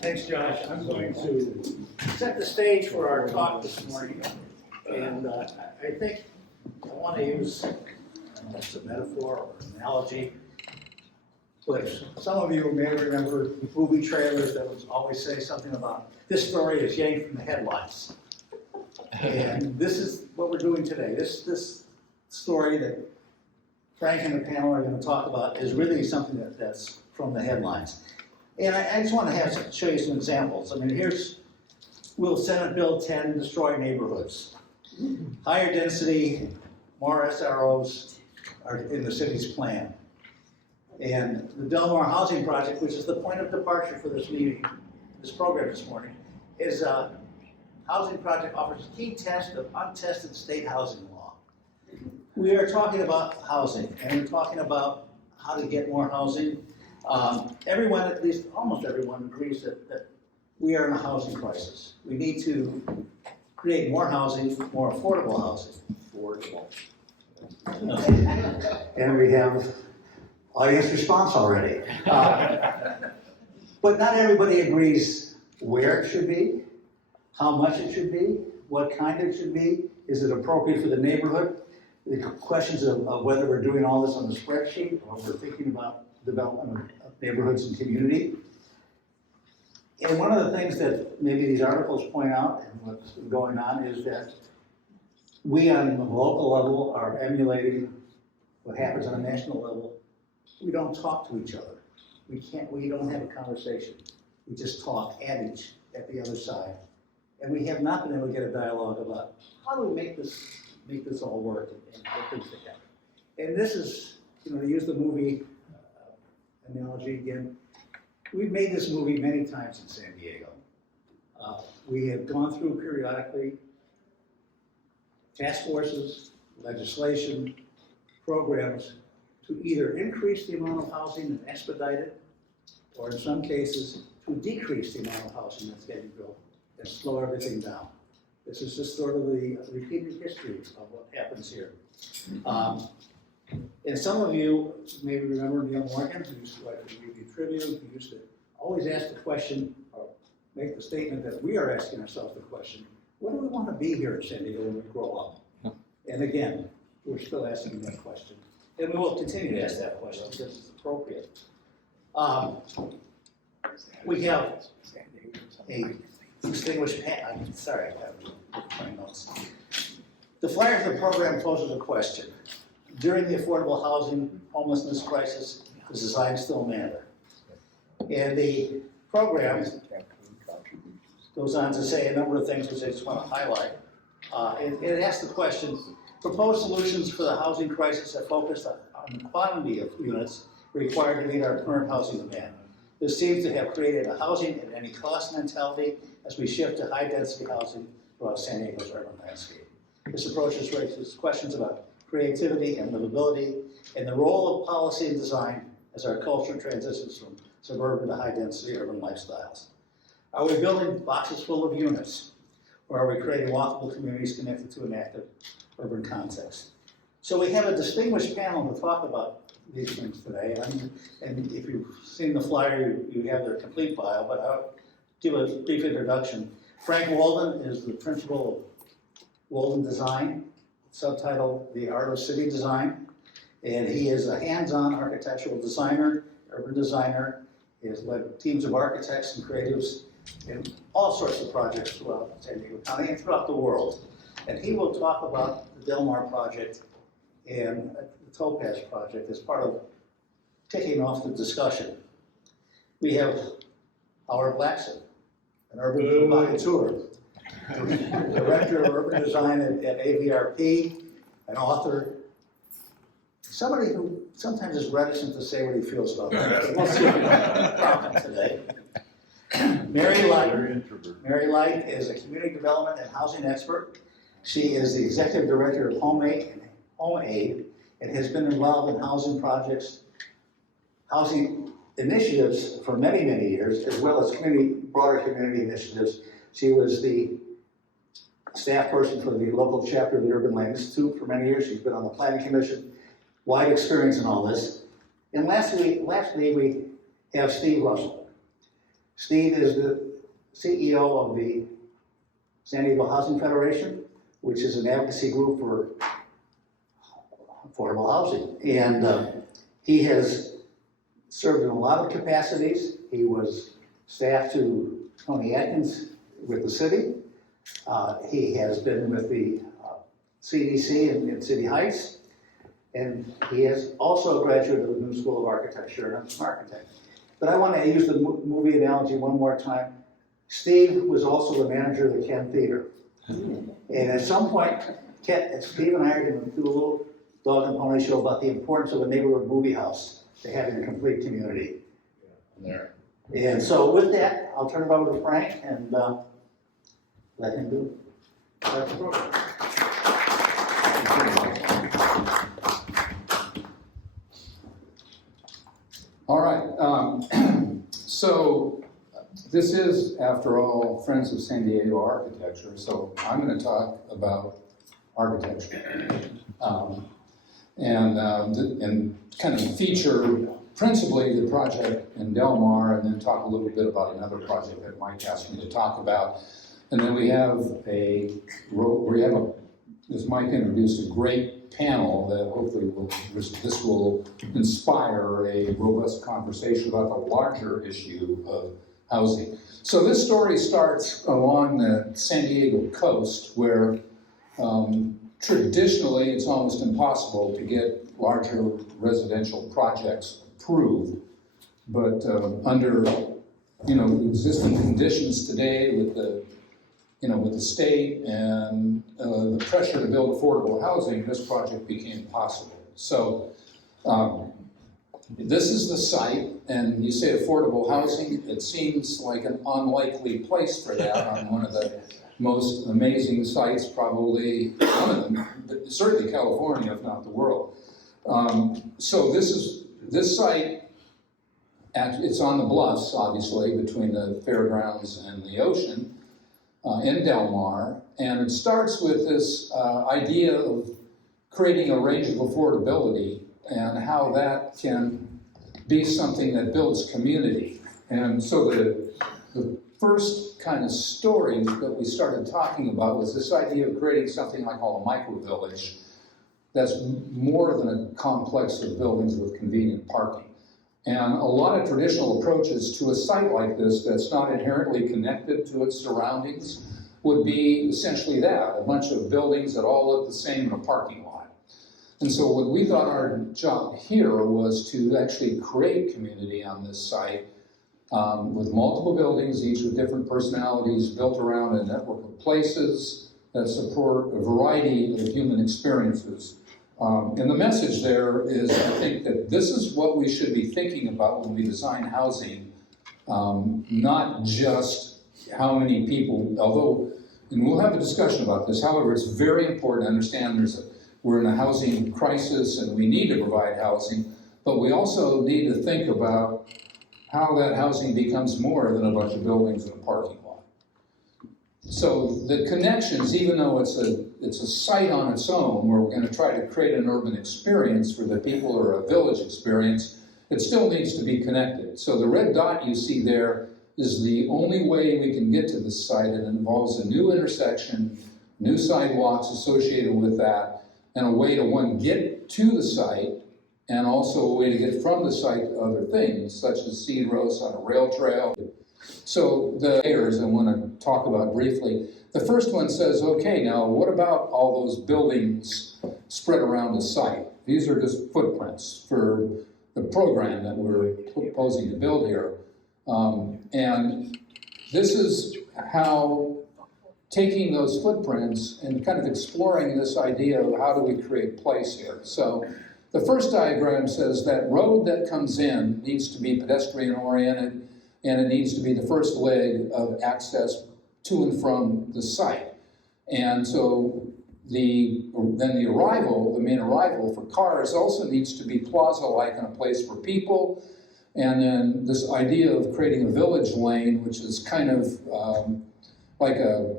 Thanks, Josh. I'm going to set the stage for our talk this morning. And I think I want to use a metaphor or an analogy. But some of you may remember movie trailers that would always say something about, this story is yanked from the headlines. And this is what we're doing today. This story that Frank and the panel are going to talk about is really something that's from the headlines. And I just want to show you some examples. I mean, will Senate Bill 10 destroy neighborhoods? Higher density, more SROs are in the city's plan. And the Delmar Housing Project, which is the point of departure for this meeting, this program this morning, is a housing project offers a key test of untested state housing law. We are talking about housing, and we're talking about how to get more housing. Everyone, at least almost everyone, agrees that we are in a housing crisis. We need to create more housing, more affordable housing. Affordable. And we have audience response already. But not everybody agrees where it should be, how much it should be, what kind it should be. Is it appropriate for the neighborhood? The questions of whether we're doing all this on the spreadsheet or we're thinking about development of neighborhoods and community. And one of the things that maybe these articles point out and what's going on is that we on the local level are emulating what happens on a national level. We don't talk to each other. We don't have a conversation. We just talk at the other side. And we have not been able to get a dialogue about how do we make this all work and get things together. And this is, to use the movie analogy again, we've made this movie many times in San Diego. We have gone through periodically task forces, legislation, programs to either increase the amount of housing and expedite it, or in some cases, to decrease the amount of housing that's getting built and slow everything down. This is just sort of the repeated history of what happens here. And some of you maybe remember Neil Morgan, who used to like to give you trivia, who used to always ask the question, or make the statement that we are asking ourselves the question, what do we want to be here in San Diego when we grow up? And again, we're still asking that question. And we will continue to ask that question because it's appropriate. We have a distinguished panel. Sorry, I have my notes. The flyer for the program poses a question. During the affordable housing homelessness crisis, does design still matter? And the program goes on to say a number of things which I just want to highlight. It asks the question, proposed solutions for the housing crisis are focused on the quantity of units required to meet our current housing demand. This seems to have created a housing at any cost mentality as we shift to high-density housing throughout San Diego's urban landscape. This approach raises questions about creativity and livability, and the role of policy and design as our culture transitions from suburban to high-density urban lifestyles. Are we building boxes full of units, or are we creating walkable communities connected to an active urban context? So we have a distinguished panel to talk about these things today, and if you've seen the flyer, you have their complete bio, but I'll give a brief introduction. Frank Wolden is the principal of Wolden Design, subtitled The Art of City Design, and he is a hands-on architectural designer, urban designer. He has led teams of architects and creatives in all sorts of projects throughout San Diego County and throughout the world. And he will talk about the Delmar project and the Topaz project as part of kicking off the discussion. We have Howard Blackson, an urban provocateur, director of urban design at AVRP, an author, somebody who sometimes is reticent to say what he feels about that. We'll see about today. Mary Light is a community development and housing expert. She is the executive director of Home Aid, and has been involved in housing projects, housing initiatives for many, many years, as well as broader community initiatives. She was the staff person for the local chapter of the Urban Land Institute for many years. She's been on the Planning Commission, wide experience in all this. And lastly, we have Steve Russell. Steve is the CEO of the San Diego Housing Federation, which is an advocacy group for affordable housing. And he has served in a lot of capacities. He was staff to Tony Atkins with the city. He has been with the CDC in City Heights. And he is also a graduate of the New School of Architecture and an architect. But I want to use the movie analogy one more time. Steve was also the manager of the Ken Theater. And at some point, Steve and I are going to do a little dog and pony show about the importance of a neighborhood movie house to having a complete community. And so with that, I'll turn it over to Frank and let him do the program. All right, so this is, after all, Friends of San Diego Architecture, so I'm going to talk about architecture and kind of feature principally the project in Del Mar, and then talk a little bit about another project that Mike asked me to talk about. And then we have as Mike introduced, a great panel that hopefully this will inspire a robust conversation about the larger issue of housing. So this story starts along the San Diego coast, where traditionally it's almost impossible to get larger residential projects approved. But under existing conditions today with the state and the pressure to build affordable housing, this project became possible. So this is the site, and you say affordable housing, it seems like an unlikely place for that on one of the most amazing sites, probably one of them, certainly California, if not the world. So this site, it's on the bluffs, obviously, between the fairgrounds and the ocean. In Del Mar, and it starts with this idea of creating a range of affordability and how that can be something that builds community. And so the first kind of story that we started talking about was this idea of creating something I call a micro-village that's more than a complex of buildings with convenient parking. And a lot of traditional approaches to a site like this that's not inherently connected to its surroundings would be essentially that, a bunch of buildings that all look the same in a parking lot. And so what we thought our job here was to actually create community on this site with multiple buildings, each with different personalities, built around a network of places that support a variety of human experiences. And the message there is, I think, that this is what we should be thinking about when we design housing, not just how many people, although, and we'll have a discussion about this, however, it's very important to understand we're in a housing crisis and we need to provide housing, but we also need to think about how that housing becomes more than a bunch of buildings and a parking lot. So the connections, even though it's a site on its own where we're going to try to create an urban experience for the people, or a village experience, it still needs to be connected. So the red dot you see there is the only way we can get to this site. It involves a new intersection, new sidewalks associated with that, and a way to, one, get to the site, and also a way to get from the site to other things, such as seed rows on a rail trail. So the layers I want to talk about briefly. The first one says, okay, now what about all those buildings spread around the site? These are just footprints for the program that we're proposing to build here. And this is how taking those footprints and kind of exploring this idea of how do we create place here. So the first diagram says that road that comes in needs to be pedestrian oriented, and it needs to be the first leg of access to and from the site. And so the main arrival for cars also needs to be plaza-like and a place for people. And then this idea of creating a village lane, which is kind of like a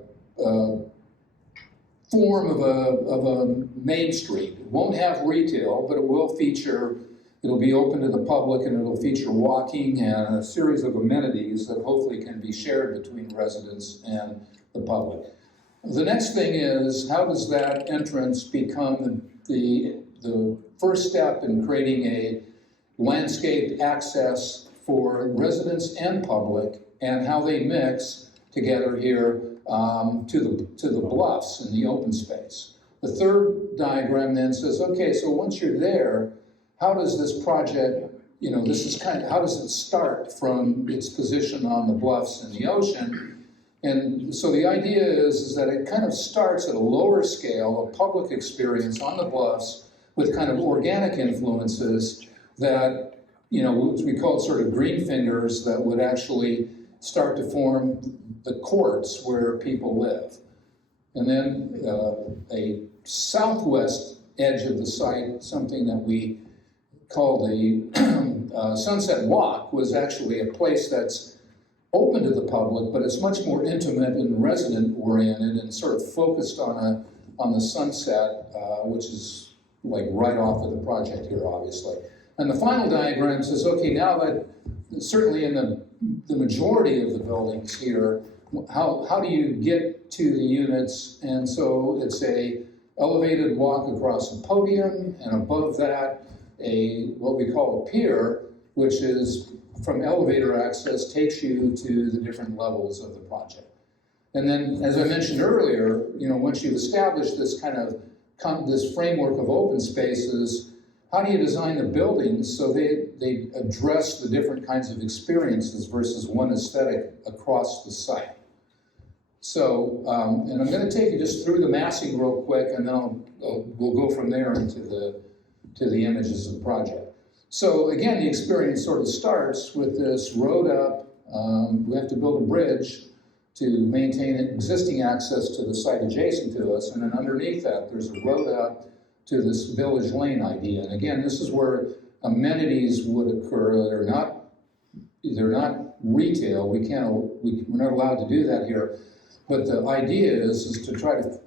form of a main street. It won't have retail, but it will feature It'll be open to the public and it'll feature walking and a series of amenities that hopefully can be shared between residents and the public. The next thing is, how does that entrance become the first step in creating a landscape access for residents and public, and how they mix together here to the bluffs and the open space. The third diagram then says, okay, so once you're there, how does this project, this is how does it start from its position on the bluffs and the ocean? And so the idea is that it kind of starts at a lower scale, a public experience on the bluffs with kind of organic influences that, we call it sort of green fingers that would actually start to form the courts where people live. And then a southwest edge of the site, something that we call the Sunset Walk, was actually a place that's open to the public, but it's much more intimate and resident-oriented and sort of focused on the sunset, which is like right off of the project here, obviously. And the final diagram says, okay, now that certainly in the majority of the buildings here, how do you get to the units? And so it's a elevated walk across a podium, and above that, what we call a pier, which is from elevator access, takes you to the different levels of the project. And then, as I mentioned earlier, once you've established this this framework of open spaces, how do you design the buildings so they address the different kinds of experiences versus one aesthetic across the site? So, and I'm going to take you just through the massing real quick, and then we'll go from there into the images of the project. So again, the experience sort of starts with this road up. We have to build a bridge to maintain existing access to the site adjacent to us, and then underneath that, there's a road up to this village lane idea. And again, this is where amenities would occur. They're not retail. We're not allowed to do that here. But the idea is to try to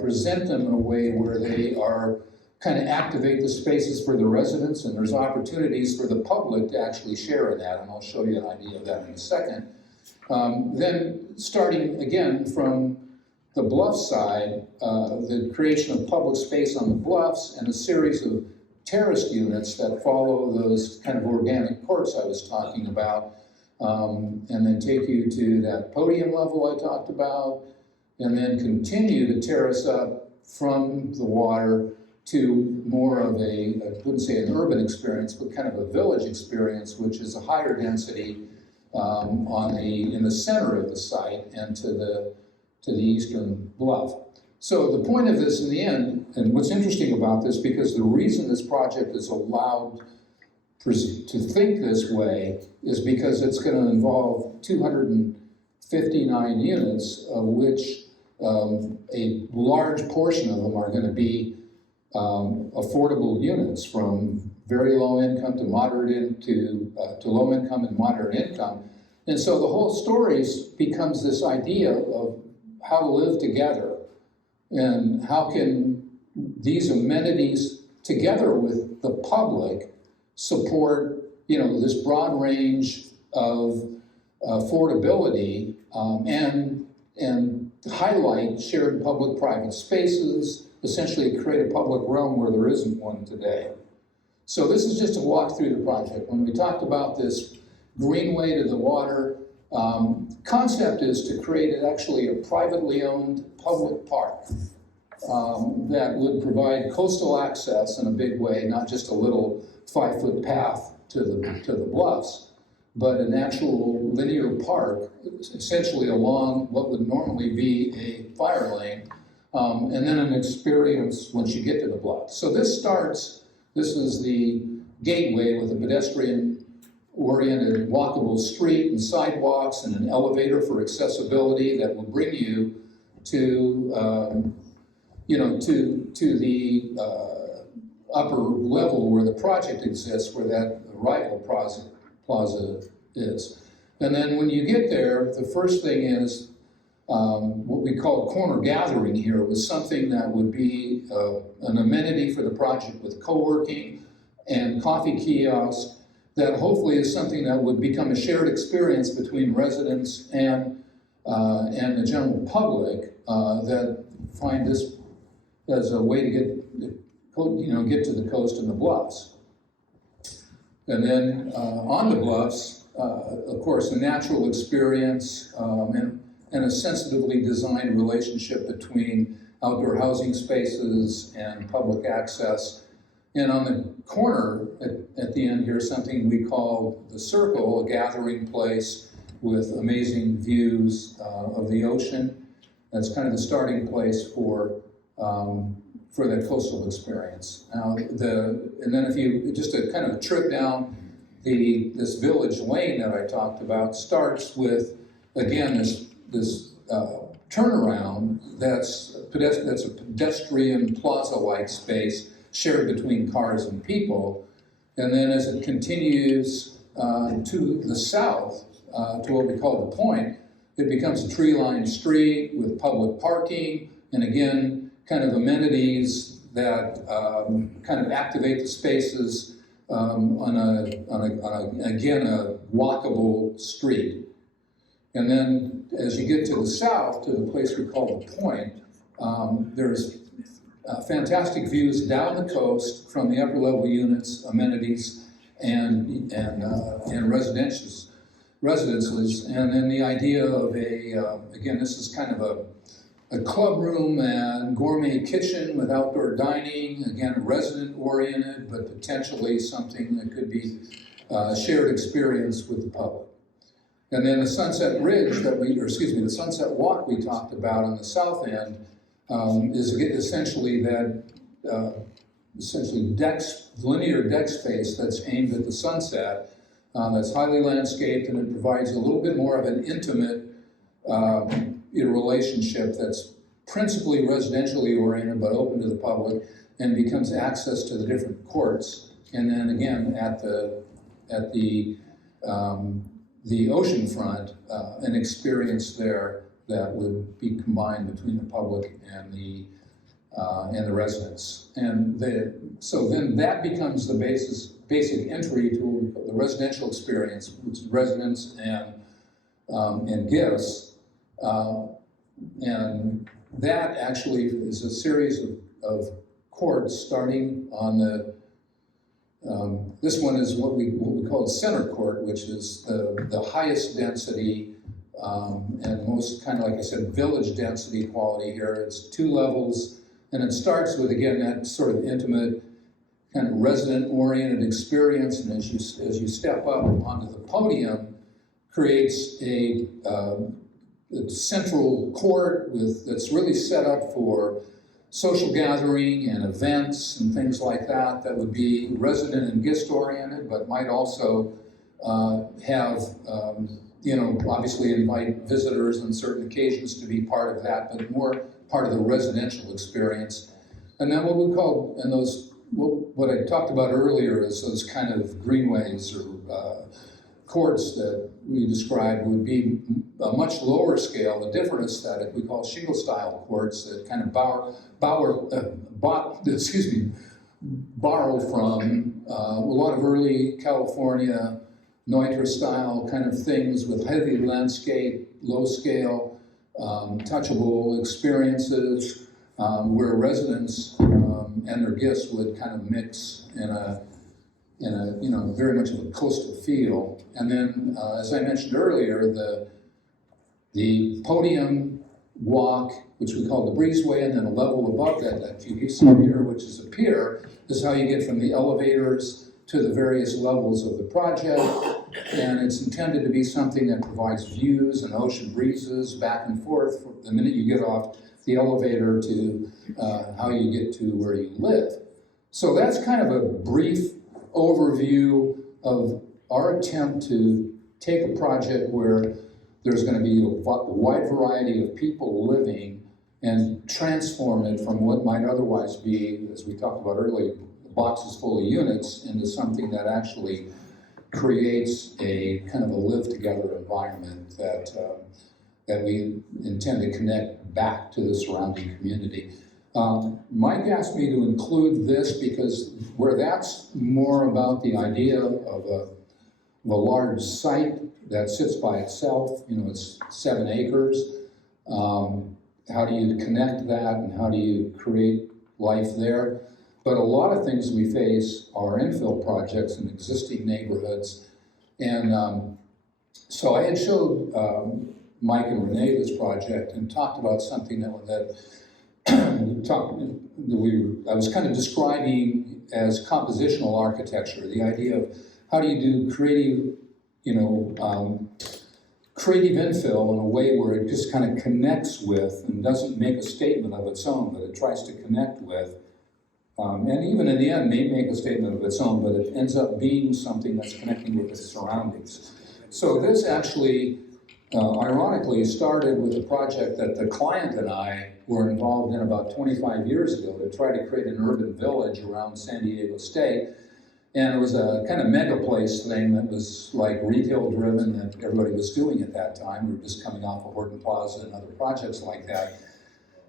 present them in a way where they are kind of activate the spaces for the residents, and there's opportunities for the public to actually share in that, and I'll show you an idea of that in a second. Then starting again from the bluff side, the creation of public space on the bluffs and a series of terraced units that follow those kind of organic courts I was talking about, and then take you to that podium level I talked about, and then continue to terrace up from the water to more of I wouldn't say an urban experience, but kind of a village experience, which is a higher density in the center of the site and to the eastern bluff. So the point of this in the end, and what's interesting about this, because the reason this project is allowed to think this way is because it's going to involve 259 units, of which a large portion of them are going to be affordable units, from very low income to moderate to low income and moderate income. And so the whole story becomes this idea of how to live together and how can these amenities together with the public support this broad range of affordability and highlight shared public-private spaces, essentially create a public realm where there isn't one today. So this is just a walk through the project. When we talked about this greenway to the water, concept is to create actually a privately owned public park that would provide coastal access in a big way, not just a little 5-foot path to the bluffs, but an actual linear park, essentially along what would normally be a fire lane, and then an experience once you get to the bluff. So this is the gateway with a pedestrian-oriented walkable street and sidewalks and an elevator for accessibility that will bring you to the upper level where the project exists, where that arrival plaza is. And then when you get there, the first thing is what we call corner gathering here, was something that would be an amenity for the project with co-working, and coffee kiosk that hopefully is something that would become a shared experience between residents and the general public that find this as a way to get to the coast and the bluffs. And then on the bluffs, of course, a natural experience and a sensitively designed relationship between outdoor housing spaces and public access. And on the corner at the end here, something we call the Circle, a gathering place with amazing views of the ocean. That's kind of the starting place for that coastal experience. Now, and then if you, just a kind of a trip down this village lane that I talked about starts with, again, this turnaround that's a pedestrian plaza-like space shared between cars and people. And then as it continues to the south, to what we call the Point, it becomes a tree-lined street with public parking, and again, kind of amenities that kind of activate the spaces on a walkable street. And then as you get to the south, to the place we call the Point, there's fantastic views down the coast from the upper level units, amenities, and residences. And then the idea of again, this is kind of a club room and gourmet kitchen with outdoor dining, again, resident-oriented, but potentially something that could be a shared experience with the public. And then the Sunset Ridge the Sunset Walk we talked about on the south end is essentially linear deck space that's aimed at the sunset. That's highly landscaped, and it provides a little bit more of an intimate relationship that's principally residentially oriented but open to the public, and becomes access to the different courts. And then again at the ocean front, an experience there that would be combined between the public and the residents. And so then that becomes the basic entry to the residential experience, which is residents and gifts. And that actually is a series of courts starting on this one is what we call center court, which is the highest density and most kind of, like I said, village density quality here. It's 2 levels, and it starts with, again, that sort of intimate, kind of resident-oriented experience, and as you step up onto the podium, creates a central court that's really set up for social gathering and events and things like that would be resident and guest oriented, but might also have, obviously invite visitors on certain occasions to be part of that, but more part of the residential experience. And then what I talked about earlier is those kind of greenways or courts that we described would be a much lower scale, a different aesthetic. We call shingle style courts that kind of borrow from a lot of early California Neuter style kind of things with heavy landscape, low scale, touchable experiences where residents and their guests would kind of mix in a very much of a coastal feel. And then, as I mentioned earlier, the podium walk, which we call the breezeway, and then a level above that you see here, which is a pier, is how you get from the elevators to the various levels of the project. And it's intended to be something that provides views and ocean breezes back and forth from the minute you get off the elevator to how you get to where you live. So that's kind of a brief overview of our attempt to take a project where there's going to be a wide variety of people living and transform it from what might otherwise be, as we talked about earlier, boxes full of units, into something that actually creates a kind of a live-together environment that we intend to connect back to the surrounding community. Mike asked me to include this because where that's more about the idea of a large site that sits by itself, it's 7 acres. How do you connect that and how do you create life there? But a lot of things we face are infill projects in existing neighborhoods. And so I had showed Mike and Renee this project and talked about something that I was kind of describing as compositional architecture, the idea of how do you do creative, creative infill in a way where it just kind of connects with and doesn't make a statement of its own, but it tries to connect with. And even in the end, may make a statement of its own, but it ends up being something that's connecting with its surroundings. So this actually, ironically, started with a project that the client and I were involved in about 25 years ago to try to create an urban village around San Diego State. And it was a kind of mega place thing that was like retail driven that everybody was doing at that time. We were just coming off of Horton Plaza and other projects like that.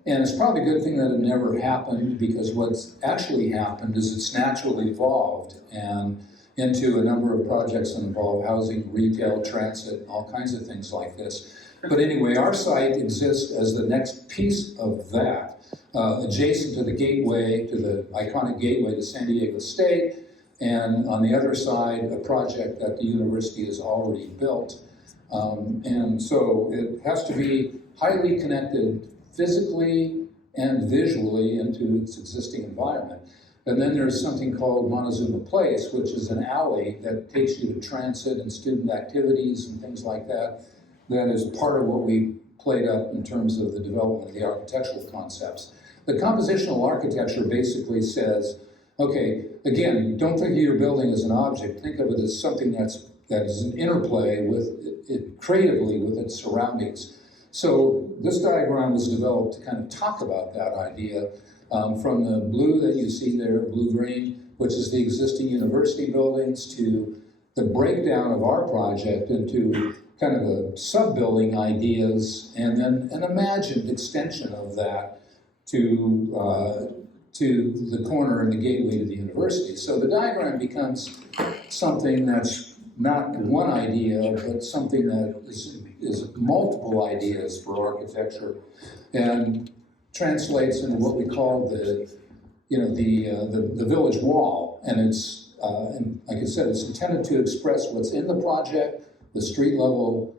And it's probably a good thing that it never happened, because what's actually happened is it's naturally evolved and into a number of projects that involve housing, retail, transit, all kinds of things like this. But anyway, our site exists as the next piece of that, adjacent to the gateway, to the iconic gateway to San Diego State, and on the other side, a project that the university has already built. And so it has to be highly connected physically and visually into its existing environment. And then there's something called Montezuma Place, which is an alley that takes you to transit and student activities and things like that. That is part of what we played up in terms of the development of the architectural concepts. The compositional architecture basically says, okay, again, don't think of your building as an object. Think of it as something that is an interplay with it creatively with its surroundings. So this diagram was developed to kind of talk about that idea from the blue that you see there, blue-green, which is the existing university buildings, to the breakdown of our project into kind of the sub-building ideas, and then an imagined extension of that to the corner and the gateway to the university. So the diagram becomes something that's not one idea, but something that is multiple ideas for architecture, and translates into what we call the village wall. And it's, and like I said, it's intended to express what's in the project, the street level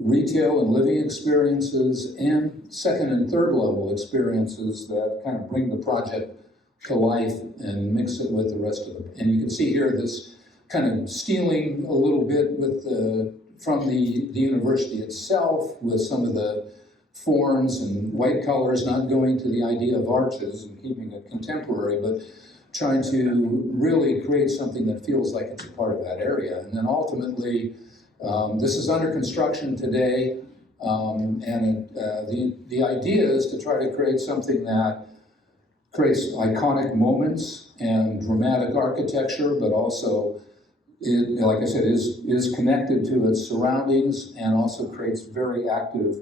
retail and living experiences, and second and third level experiences that kind of bring the project to life and mix it with the rest of it. And you can see here this kind of stealing a little bit with from the university itself, with some of the forms and white colors, not going to the idea of arches and keeping it contemporary, but trying to really create something that feels like it's a part of that area. And then ultimately, this is under construction today, and the idea is to try to create something that creates iconic moments and dramatic architecture, but also, like I said, is connected to its surroundings, and also creates very active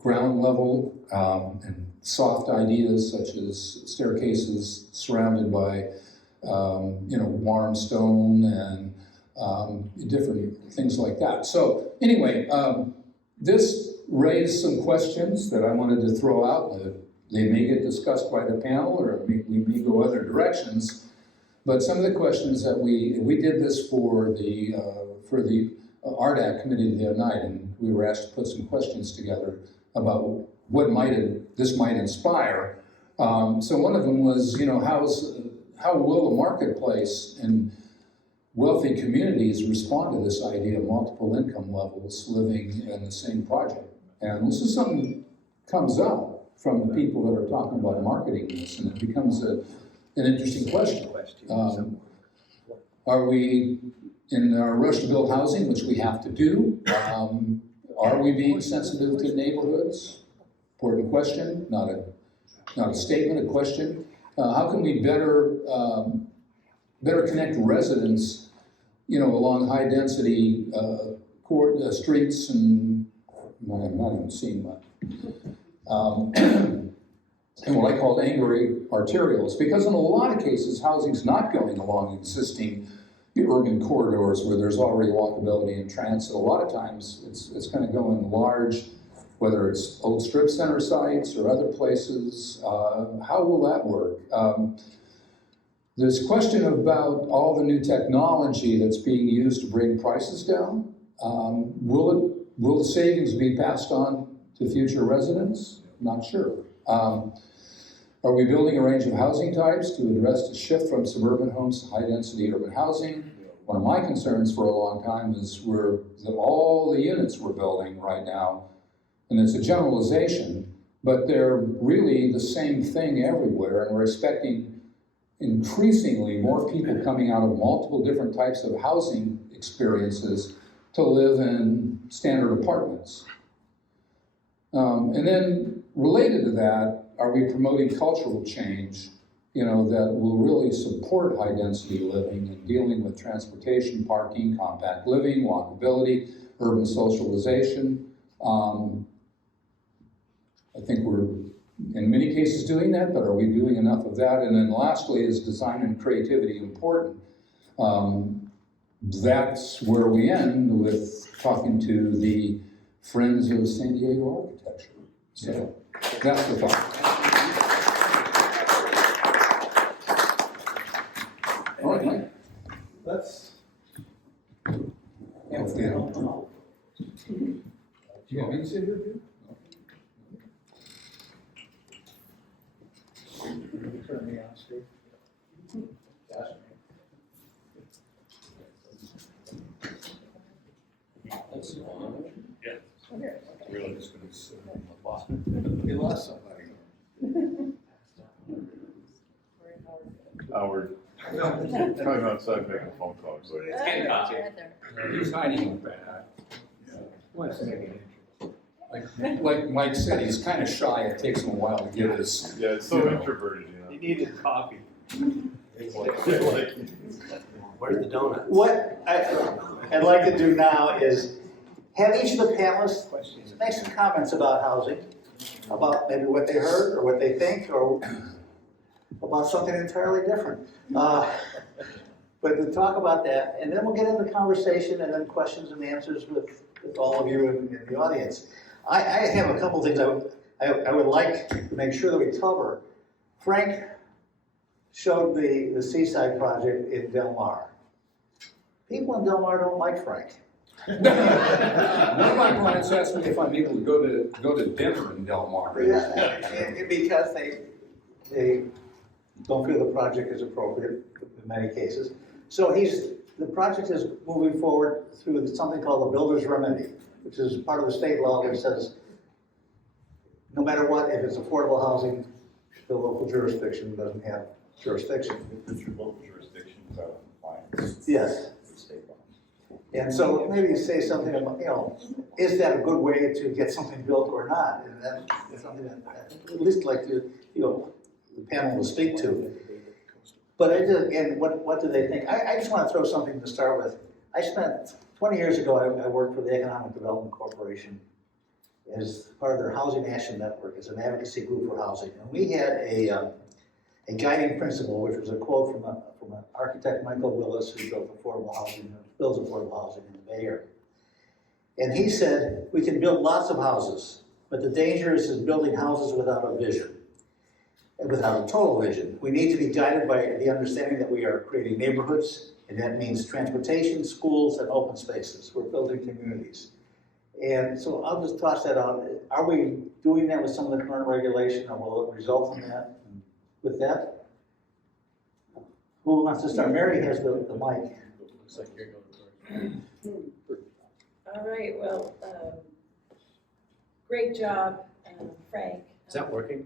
ground level and soft ideas such as staircases surrounded by warm stone and different things like that. So anyway, this raised some questions that I wanted to throw out. They may get discussed by the panel, or we may go other directions. But some of the questions that we did this for the RDAC committee the other night, and we were asked to put some questions together about what this might inspire. So one of them was, how will a marketplace and wealthy communities respond to this idea of multiple income levels living in the same project? And this is something that comes up from the people that are talking about marketing this, and it becomes an interesting question. Are we, in our rush to build housing, which we have to do, are we being sensitive to neighborhoods? Important question, not a statement, a question. How can we better connect residents, along high density streets, and I'm not even seeing much. and what I call angry arterials, because in a lot of cases, housing's not going along existing urban corridors where there's already walkability and transit. A lot of times, it's going to go in large, whether it's old strip center sites or other places. How will that work? This question about all the new technology that's being used to bring prices down, will the savings be passed on to future residents? Not sure. Are we building a range of housing types to address the shift from suburban homes to high-density urban housing? One of my concerns for a long time is that all the units we're building right now, and it's a generalization, but they're really the same thing everywhere, and we're expecting increasingly more people coming out of multiple different types of housing experiences to live in standard apartments. And then related to that, are we promoting cultural change, that will really support high-density living and dealing with transportation, parking, compact living, walkability, urban socialization? I think we're, in many cases, doing that, but are we doing enough of that? And then lastly, is design and creativity important? That's where we end with talking to the Friends of San Diego Architecture. So that's the thought. All right. Let's. Yeah, do you want me to sit here too? Turn me on, Steve. That's long. Yeah. Really just gonna sit on the block. We lost somebody. Howard. Probably outside making a phone call, so. It's getting coffee. He's hiding in the back. Like Mike said, he's kind of shy. It takes him a while to get his. Yeah, it's so introverted, He needed coffee. Where's the donut? What I'd like to do now is have each of the panelists make some comments about housing, about maybe what they heard or what they think, or about something entirely different. But to talk about that, and then we'll get into conversation and then questions and answers with all of you in the audience. I have a couple things I would like to make sure that we cover. Frank showed the Seaside project in Del Mar. People in Del Mar don't like Frank. One of my clients asked me if I'm able to go to dinner in Del Mar. Because they don't feel the project is appropriate in many cases. So the project is moving forward through something called the builder's remedy, which is part of the state law which says no matter what, if it's affordable housing, the local jurisdiction doesn't have jurisdiction. If your local jurisdiction is out of compliance. Yes. with state law. And so maybe say something about, is that a good way to get something built or not? And that's something that I think we'd at least like to, the panel will speak to. But again, what do they think? I just want to throw something to start with. I spent 20 years ago, I worked for the Economic Development Corporation as part of their Housing Action Network, as an advocacy group for housing. And we had a guiding principle, which was a quote from an architect, Michael Willis, who built affordable housing, builds affordable housing in the Bay Area. And he said, we can build lots of houses, but the danger is in building houses without a vision, and without a total vision. We need to be guided by the understanding that we are creating neighborhoods, and that means transportation, schools, and open spaces. We're building communities. And so I'll just toss that out. Are we doing that with some of the current regulation, or will it result in that? With that, who wants to start? Mary has the mic. Looks like you're going first. All right, well, great job, Frank. Is that working?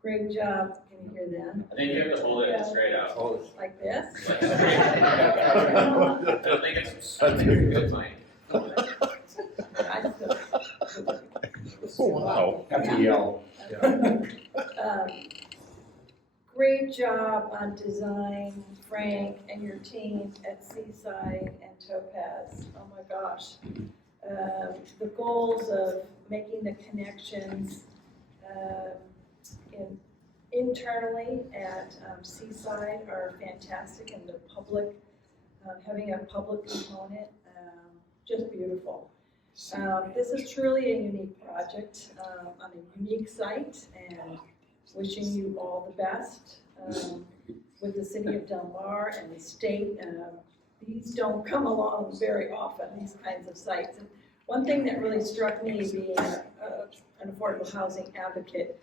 Great job, can you hear that? I think you have to hold it straight out. Like this? Like straight out. I don't think it's a good mic. Oh, wow. Have to yell. Great job on design, Frank and your team at Seaside and Topaz. Oh my gosh. The goals of making the connections internally at Seaside are fantastic, and the public, having a public component, just beautiful. This is truly a unique project on a unique site, and wishing you all the best with the city of Del Mar and the state. These don't come along very often, these kinds of sites. And one thing that really struck me being an affordable housing advocate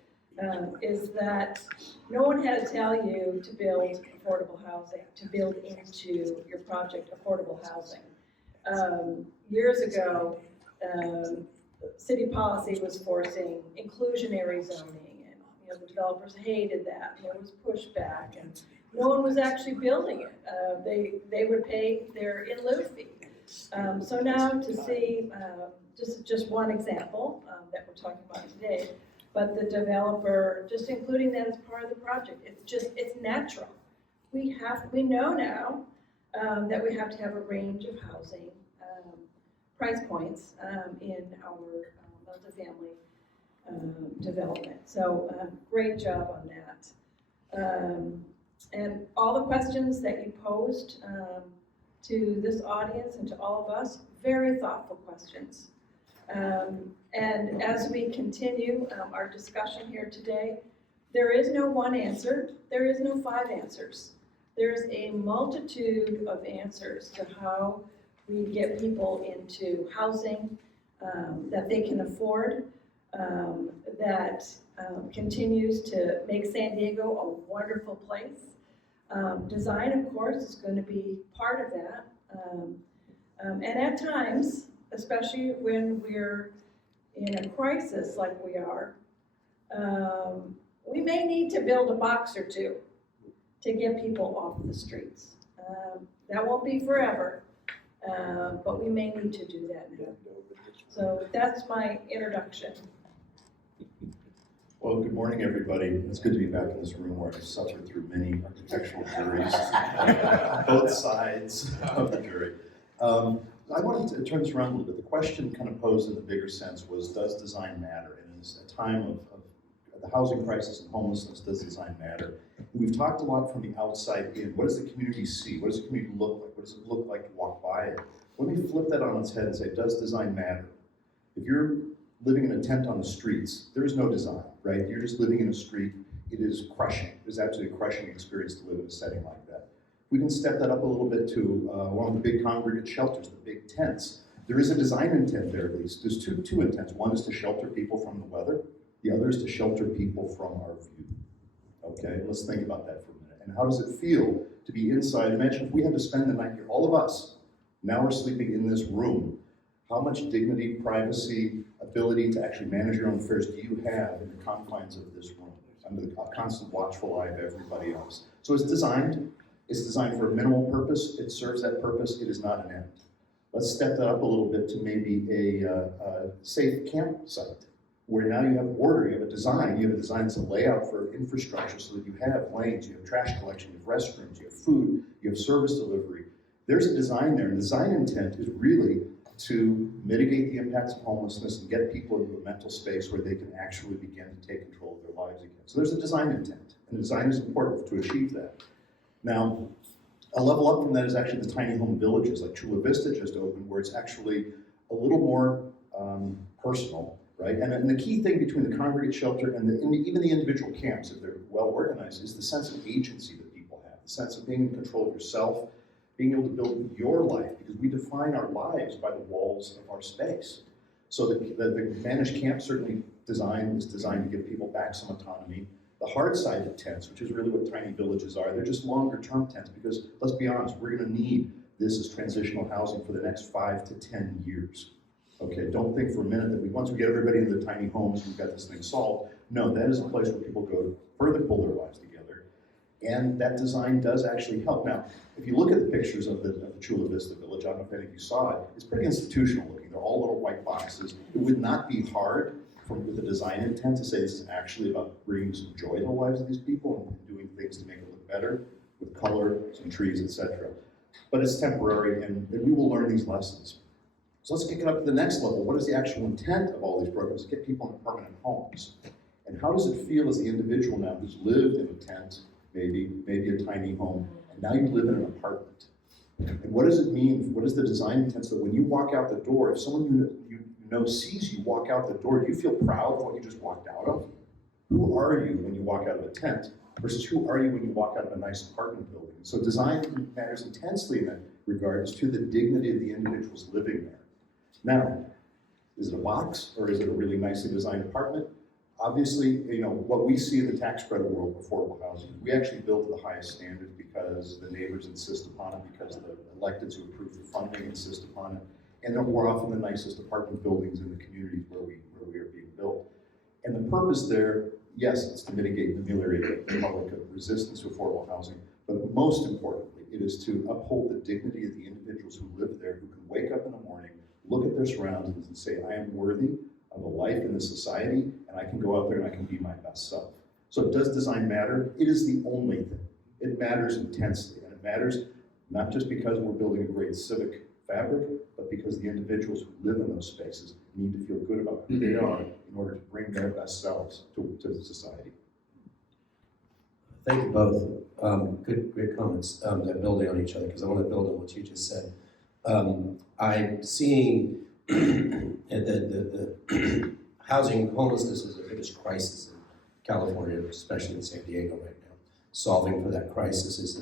is that no one had to tell you to build affordable housing, to build into your project affordable housing. Years ago, city policy was forcing inclusionary zoning, and the developers hated that, and there was pushback, and no one was actually building it. They would pay their in lieu fee. So now to see, just one example that we're talking about today, but the developer just including that as part of the project, it's natural. We know now that we have to have a range of housing price points in our multifamily development. So great job on that. And all the questions that you posed to this audience and to all of us, very thoughtful questions. And as we continue our discussion here today, there is no one answer, there is no 5 answers. There's a multitude of answers to how we get people into housing that they can afford, that continues to make San Diego a wonderful place. Design, of course, is going to be part of that. And at times, especially when we're in a crisis like we are, we may need to build a box or two to get people off the streets. That won't be forever, but we may need to do that now. So that's my introduction. Well, good morning, everybody. It's good to be back in this room where I've suffered through many architectural juries, both sides of the jury. I wanted to turn this around a little bit. The question kind of posed in the bigger sense was, does design matter? And in a time of the housing crisis and homelessness, does design matter? We've talked a lot from the outside in. What does the community see? What does the community look like? What does it look like to walk by it? Let me flip that on its head and say, does design matter? If you're living in a tent on the streets, there is no design, right? You're just living in a street. It is crushing. It is absolutely a crushing experience to live in a setting like that. We can step that up a little bit to one of the big congregate shelters, the big tents. There is a design intent there, at least. There's two intents. One is to shelter people from the weather. The other is to shelter people from our view. Okay, let's think about that for a minute. And how does it feel to be inside? Imagine if we had to spend the night here, all of us. Now we're sleeping in this room. How much dignity, privacy, ability to actually manage your own affairs do you have in the confines of this room, under the constant watchful eye of everybody else? So it's designed for a minimal purpose. It serves that purpose. It is not an end. Let's step that up a little bit to maybe a safe campsite, where now you have order, you have a design that's a layout for infrastructure so that you have lanes, you have trash collection, you have restrooms, you have food, you have service delivery. There's a design there, and design intent is really to mitigate the impacts of homelessness and get people into a mental space where they can actually begin to take control of their lives again. So there's a design intent, and the design is important to achieve that. Now, a level up from that is actually the tiny home villages like Chula Vista just opened, where it's actually a little more personal, right? And the key thing between the congregate shelter and even the individual camps, if they're well organized, is the sense of agency that people have, the sense of being in control of yourself, being able to build your life, because we define our lives by the walls of our space. So the managed camp certainly is designed to give people back some autonomy. The hard side of tents, which is really what tiny villages are, they're just longer term tents, because let's be honest, we're gonna need this as transitional housing for the next 5 to 10 years. Okay, don't think for a minute that once we get everybody into the tiny homes, we've got this thing solved. No, that is a place where people go to further pull their lives together. And that design does actually help. Now, if you look at the pictures of the Chula Vista Village, I don't know if any of you saw it, it's pretty institutional looking. They're all little white boxes. It would not be hard with the design intent to say this is actually about bringing some joy to the lives of these people and doing things to make it look better with color, some trees, etc. But it's temporary, and we will learn these lessons. So let's kick it up to the next level. What is the actual intent of all these programs? Get people in permanent homes. And how does it feel as the individual now who's lived in a tent, maybe a tiny home, and now you live in an apartment? And what does it mean? What is the design intent so that when you walk out the door, if someone you know sees you walk out the door, do you feel proud of what you just walked out of? Who are you when you walk out of a tent versus who are you when you walk out of a nice apartment building? So design matters intensely in that regards to the dignity of the individuals living there. Now, is it a box or is it a really nicely designed apartment? Obviously, what we see in the tax credit world of affordable housing, we actually build to the highest standard because the neighbors insist upon it, because the electeds who approve the funding insist upon it, and they're more often the nicest apartment buildings in the communities where we are being built. And the purpose there, yes, it's to mitigate and ameliorate the public resistance to affordable housing, but most importantly, it is to uphold the dignity of the individuals who live there, who can wake up in the morning, look at their surroundings and say, I am worthy of a life in this society, and I can go out there and I can be my best self. So does design matter? It is the only thing. It matters intensely, and it matters not just because we're building a great civic fabric, but because the individuals who live in those spaces need to feel good about who they are in order to bring their best selves to society. Thank you both. Great comments that building on each other, because I want to build on what you just said. I'm seeing the housing homelessness is the biggest crisis in California, especially in San Diego right now. Solving for that crisis is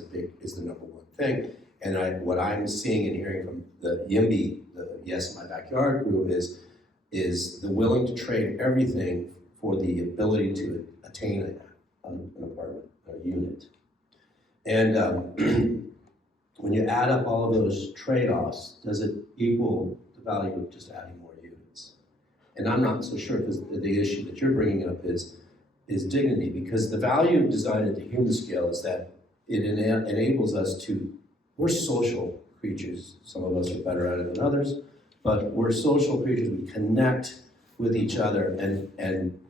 the number one thing. And what I'm seeing and hearing from the YIMBY, the Yes in My Backyard group, is the willing to trade everything for the ability to attain an apartment, a unit. And when you add up all of those trade-offs, does it equal the value of just adding more units? And I'm not so sure, because the issue that you're bringing up is dignity, because the value of design at the human scale is that it enables us to, we're social creatures. Some of us are better at it than others, but we're social creatures. We connect with each other, and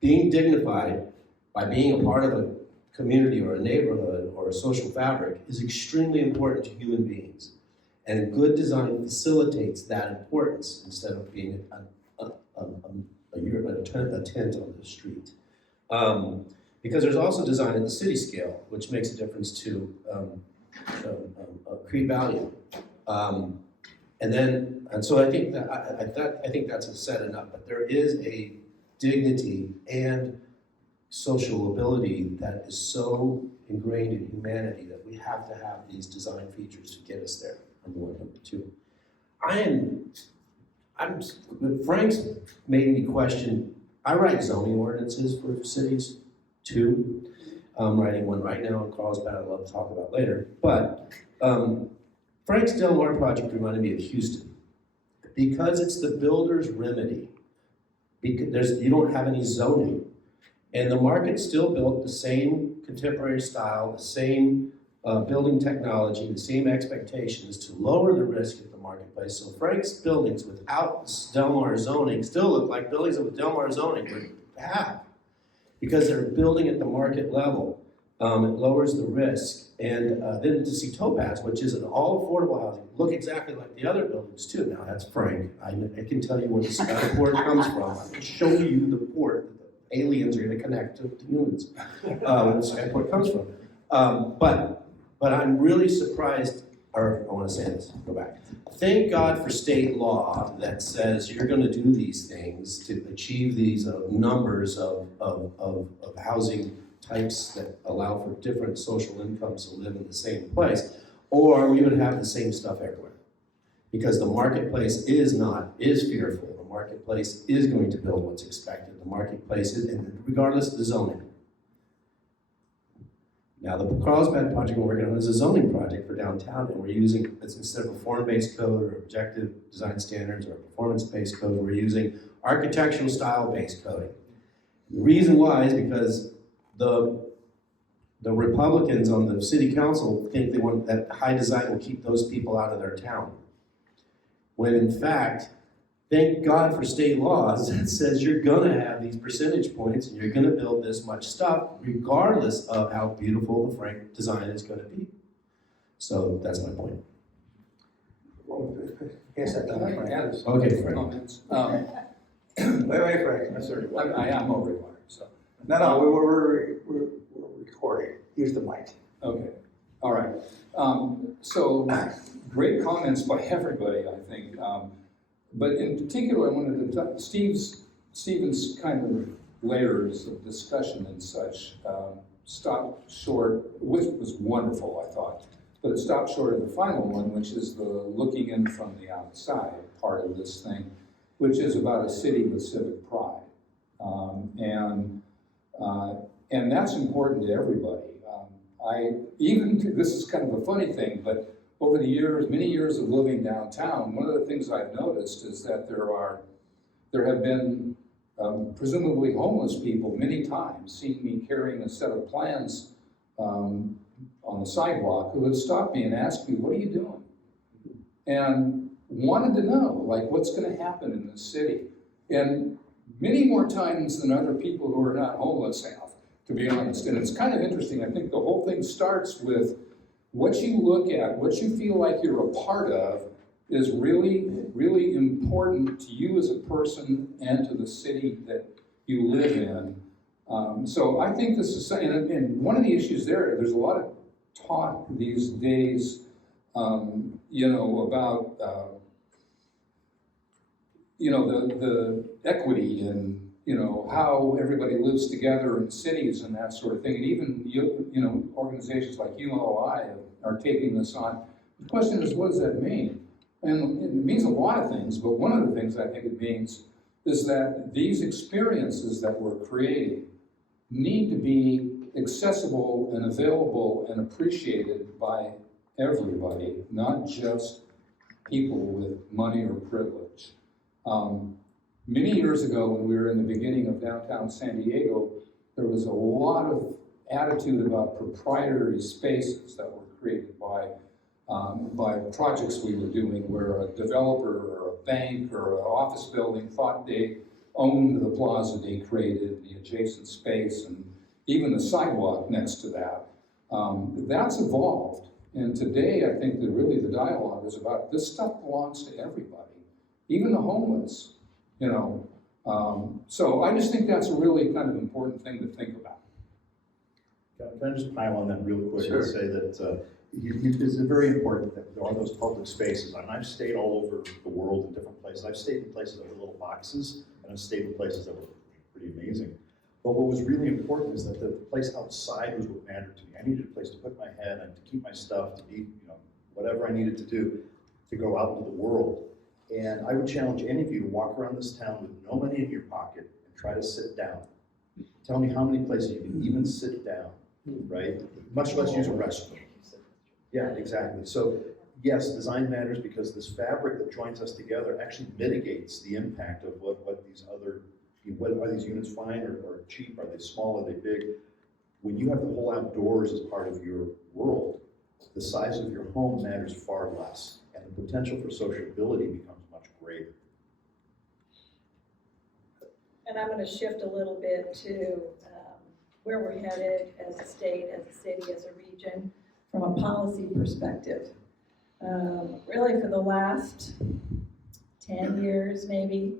being dignified by being a part of a community or a neighborhood or a social fabric is extremely important to human beings. And good design facilitates that importance instead of being a tent on the street. Because there's also design at the city scale, which makes a difference to create value. And so I think I think that's said enough. But there is a dignity and social ability that is so ingrained in humanity that we have to have these design features to get us there. Number one. Number two, Frank's made me question. I write zoning ordinances for cities too. I'm writing one right now in Carlsbad. I'd love to talk about later. But Frank's Del Mar project reminded me of Houston because it's the builder's remedy. Because you don't have any zoning. And the market still built the same contemporary style, the same building technology, the same expectations to lower the risk at the marketplace. So Frank's buildings without Del Mar zoning still look like buildings with Del Mar zoning would have, because they're building at the market level. It lowers the risk. And then to see Topaz, which is an all affordable housing, look exactly like the other buildings too. Now that's Frank. I can tell you where the Skyport comes from. I can show you the port that the aliens are going to connect to humans, where the Skyport comes from. But I'm really surprised, or I want to say this, go back. Thank God for state law that says you're going to do these things to achieve these numbers of housing types that allow for different social incomes to live in the same place, or we would have the same stuff everywhere. Because the marketplace is fearful. The marketplace is going to build what's expected. The marketplace is, and regardless of the zoning. Now the Carlsbad project we're working on is a zoning project for downtown, and we're using, instead of a form-based code or objective design standards or a performance-based code, we're using architectural style-based coding. The reason why is because the Republicans on the city council think they want that high design will keep those people out of their town. When in fact, thank God for state laws that says you're gonna have these percentage points and you're gonna build this much stuff regardless of how beautiful the Frank design is gonna be. So that's my point. Yes, I thought, Frank. Okay, Frank. Comments. Wait, Frank, that's already. I am over-water, so, No, we're recording. Use the mic. okay, all right. So, great comments by everybody, I think. But in particular, I wanted to touch Stephen's kind of layers of discussion and such stopped short, which was wonderful, I thought. But it stopped short of the final one, which is the looking in from the outside part of this thing, which is about a city with civic pride. And that's important to everybody. This is kind of a funny thing, but over the years, many years of living downtown, one of the things I've noticed is that there have been presumably homeless people many times seeing me carrying a set of plans on the sidewalk who would stop me and ask me, "What are you doing?" And wanted to know, like, what's going to happen in this city. And many more times than other people who are not homeless have, to be honest. And it's kind of interesting. I think the whole thing starts with what you look at, what you feel like you're a part of is really, really important to you as a person and to the city that you live in. So I think this is, and one of the issues there's a lot of talk these days, about, the equity and, how everybody lives together in cities and that sort of thing. And even, organizations like ULI are taking this on. The question is, what does that mean? And it means a lot of things, but one of the things I think it means is that these experiences that we're creating need to be accessible and available and appreciated by everybody, not just people with money or privilege. Many years ago, when we were in the beginning of downtown San Diego, there was a lot of attitude about proprietary spaces that were created by projects we were doing, where a developer or a bank or an office building thought they owned the plaza they created, the adjacent space, and even the sidewalk next to that. That's evolved. And today, I think that really the dialogue is about this stuff belongs to everybody, even the homeless, So I just think that's a really kind of important thing to think about. Can I just pile on that real quick Sure. and say that it's very important that there are those public spaces. And I've stayed all over the world in different places. I've stayed in places that were little boxes, and I've stayed in places that were pretty amazing. But what was really important is that the place outside was what mattered to me. I needed a place to put my head and to keep my stuff, to be, whatever I needed to do to go out into the world. And I would challenge any of you to walk around this town with no money in your pocket and try to sit down. Tell me how many places you can even sit down, right? Much less use a restroom. Yeah, exactly. So yes, design matters because this fabric that joins us together actually mitigates the impact of what these other, are these units fine or cheap? Are they small? Are they big? When you have the whole outdoors as part of your world, the size of your home matters far less, and the potential for sociability becomes much greater. And I'm going to shift a little bit to where we're headed as a state, as a city, as a region, from a policy perspective. Really for the last 10 years maybe,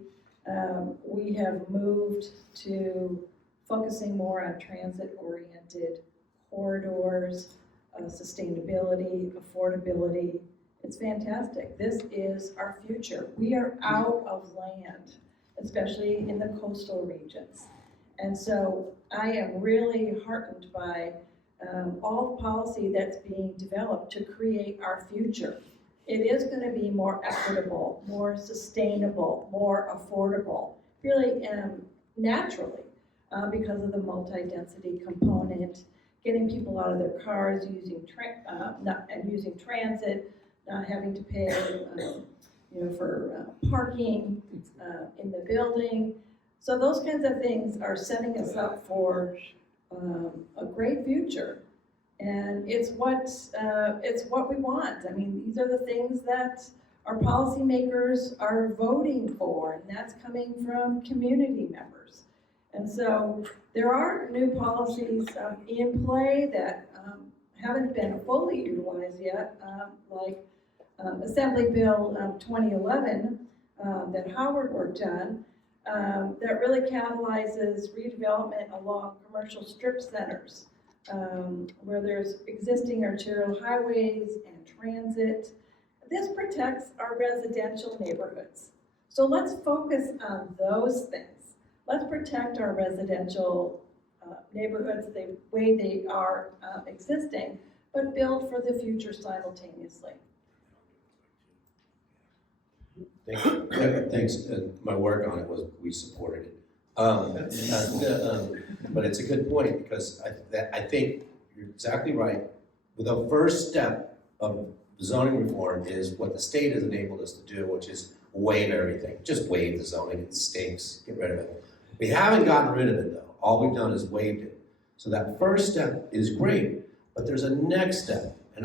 we have moved to focusing more on transit-oriented corridors, sustainability, affordability. It's fantastic. This is our future. We are out of land, especially in the coastal regions. And so I am really heartened by all the policy that's being developed to create our future. It is going to be more equitable, more sustainable, more affordable, really naturally, because of the multi-density component, getting people out of their cars, using transit, not having to pay for parking in the building. So those kinds of things are setting us up for a great future. And it's what we want. I mean, these are the things that our policymakers are voting for, and that's coming from community members. And so there are new policies in play that haven't been fully utilized yet, like Assembly Bill 2011 that Howard worked on that really catalyzes redevelopment along commercial strip centers where there's existing arterial highways and transit. This protects our residential neighborhoods. So let's focus on those things. Let's protect our residential neighborhoods the way they are existing, but build for the future simultaneously. Thanks. My work on it was, we supported it. But it's a good point, because I think you're exactly right. The first step of zoning reform is what the state has enabled us to do, which is waive everything. Just waive the zoning, it stinks, get rid of it. We haven't gotten rid of it though. All we've done is waived it. So that first step is great, but there's a next step. And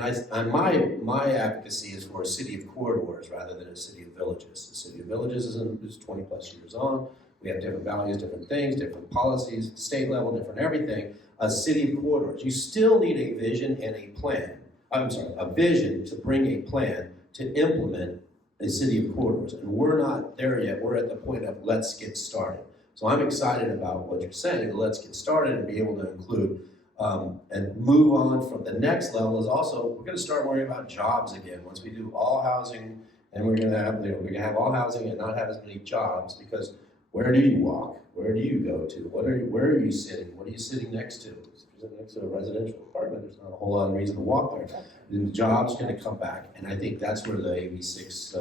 my advocacy is for a city of corridors rather than a city of villages. The city of villages is 20 plus years on. We have different values, different things, different policies, state level, different everything. A city of corridors. You still need a vision and a plan. A vision to bring a plan to implement a city of corridors. And we're not there yet. We're at the point of let's get started. So I'm excited about what you're saying. Let's get started and be able to include and move on from the next level is also, we're going to start worrying about jobs again. Once we do all housing, and we're going to have all housing and not have as many jobs, because where do you walk? Where do you go to? Where are you sitting? What are you sitting next to? If you're sitting next to a residential apartment, there's not a whole lot of reason to walk there. And the job's going to come back, and I think that's where the SB6,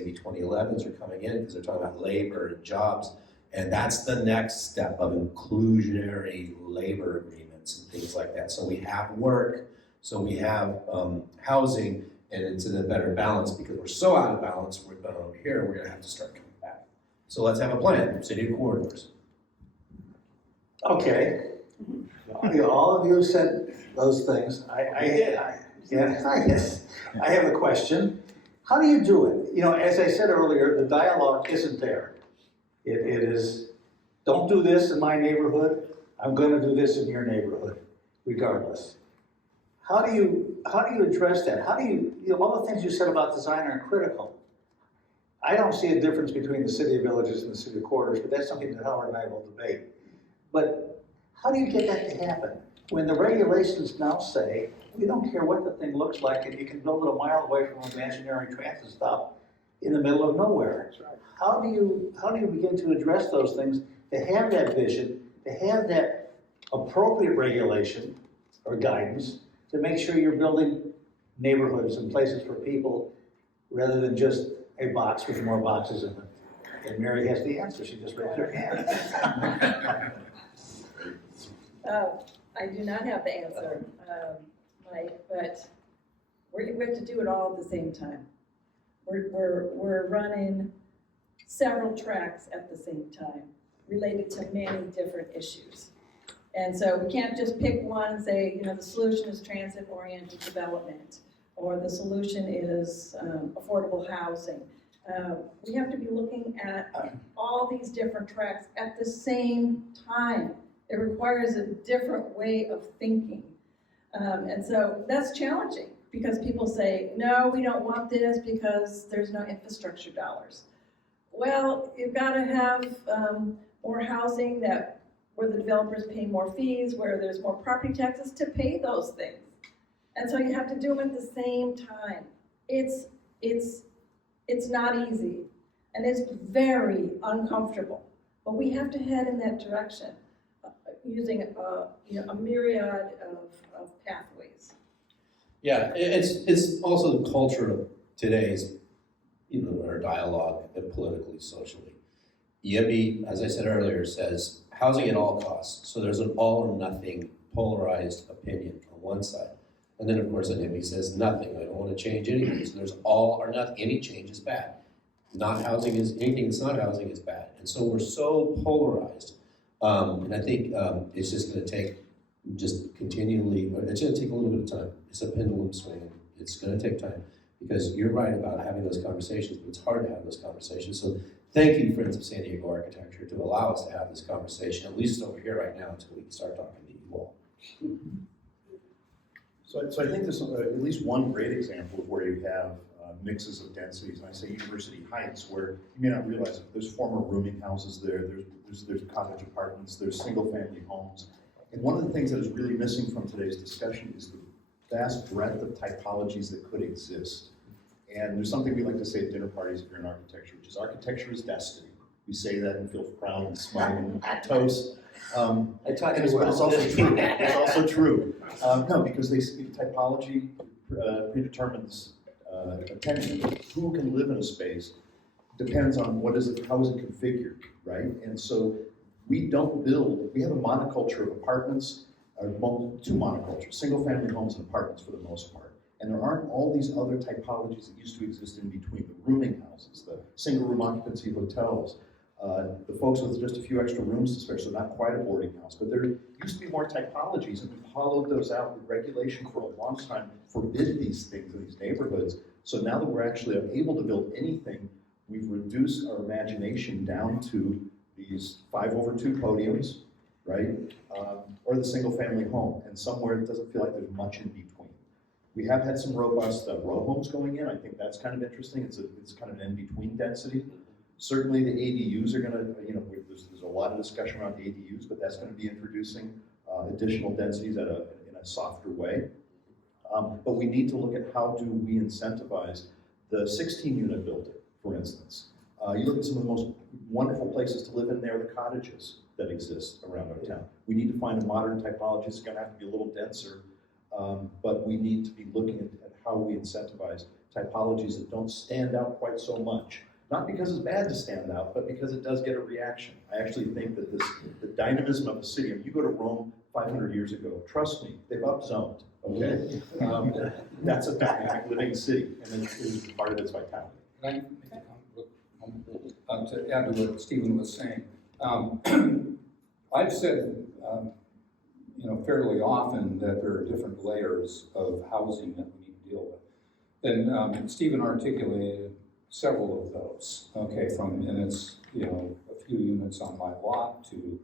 AB 2011s are coming in, because they're talking about labor and jobs. And that's the next step of inclusionary labor agreements and things like that. So we have work, so we have housing, and it's in a better balance, because we're so out of balance, we're done over here, and we're gonna have to start coming back. So let's have a plan, city of corridors. Okay. All of you said those things. I have a question. How do you do it? You know, as I said earlier, the dialogue isn't there. It is, don't do this in my neighborhood, I'm gonna do this in your neighborhood, regardless. How do you address that? How do you know, all the things you said about design are critical. I don't see a difference between the city of villages and the city of corridors, but that's something that Howard and I will debate. But how do you get that to happen? When the regulations now say, we don't care what the thing looks like, and you can build it a mile away from an imaginary transit stop in the middle of nowhere. How do you begin to address those things, to have that vision, to have that appropriate regulation or guidance, to make sure you're building neighborhoods and places for people rather than just a box with more boxes in it? And Mary has the answer, she just raised her hand. I do not have the answer, Mike, but we have to do it all at the same time. We're running several tracks at the same time related to many different issues. And so we can't just pick one and say, you know, the solution is transit-oriented development, or the solution is affordable housing. We have to be looking at all these different tracks at the same time. It requires a different way of thinking. And so that's challenging, because people say, no, we don't want this because there's no infrastructure dollars. Well, you've got to have more housing where the developers pay more fees, where there's more property taxes to pay those things. And so you have to do them at the same time. It's not easy, and it's very uncomfortable, but we have to head in that direction using a myriad of pathways. Yeah, it's also the culture of today's, our dialogue politically, socially. YIMBY, as I said earlier, says housing at all costs. So there's an all or nothing polarized opinion on one side. And then of course YIMBY says nothing. I don't want to change anything. So there's all or nothing. Any change is bad. Anything that's not housing is bad. And so we're so polarized. And I think it's just going to take it's going to take a little bit of time. It's a pendulum swing. It's going to take time, because you're right about having those conversations, but it's hard to have those conversations. So thank you, Friends of San Diego Architecture, to allow us to have this conversation, at least over here right now, until we can start talking to you all. So I think there's at least one great example of where you have mixes of densities, and I say University Heights, where you may not realize it. There's former rooming houses there, there's cottage apartments, there's single-family homes. And one of the things that is really missing from today's discussion is the vast breadth of typologies that could exist. And there's something we like to say at dinner parties if you're in architecture, which is architecture is destiny. We say that and feel proud and smug and toast. I taught you But well. it's also true. It's also true. No, because typology predetermines attention. Who can live in a space depends on how is it configured, right? And so we don't build. We have a monoculture of apartments, two monocultures: single-family homes and apartments for the most part. And there aren't all these other typologies that used to exist in between: the rooming houses, the single-room occupancy hotels. The folks with just a few extra rooms to spare, so not quite a boarding house. But there used to be more typologies, and we've hollowed those out. The regulation for a long time forbid these things in these neighborhoods. So now that we're actually able to build anything, we've reduced our imagination down to these 5/2 podiums, right? Or the single-family home, and somewhere it doesn't feel like there's much in between. We have had some robust row homes going in. I think that's kind of interesting. It's kind of an in-between density. Certainly the ADUs are going to, there's a lot of discussion around ADUs, but that's going to be introducing additional densities in a softer way. But we need to look at how do we incentivize the 16-unit building, for instance. You look at some of the most wonderful places to live in there, the cottages that exist around our town. We need to find a modern typology. It's going to have to be a little denser, but we need to be looking at how we incentivize typologies that don't stand out quite so much. Not because it's bad to stand out, but because it does get a reaction. I actually think that the dynamism of the city, you go to Rome 500 years ago, trust me, they've upzoned, okay? That's a dynamic living city, and it is part of its vitality. Can I make a comment? To add to what Stephen was saying, I've said, fairly often that there are different layers of housing that we need to deal with. And Stephen articulated several of those, okay, and it's, a few units on my lot to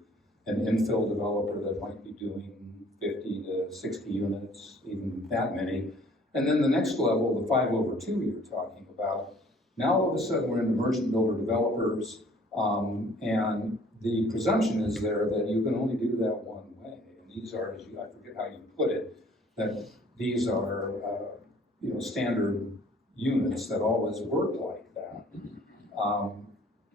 an infill developer that might be doing 50 to 60 units, even that many. And then the next level, the 5/2 you're talking about, now all of a sudden we're into merchant builder developers, and the presumption is there that you can only do that one way. And these are, I forget how you put it, that these are, standard units that always work like that.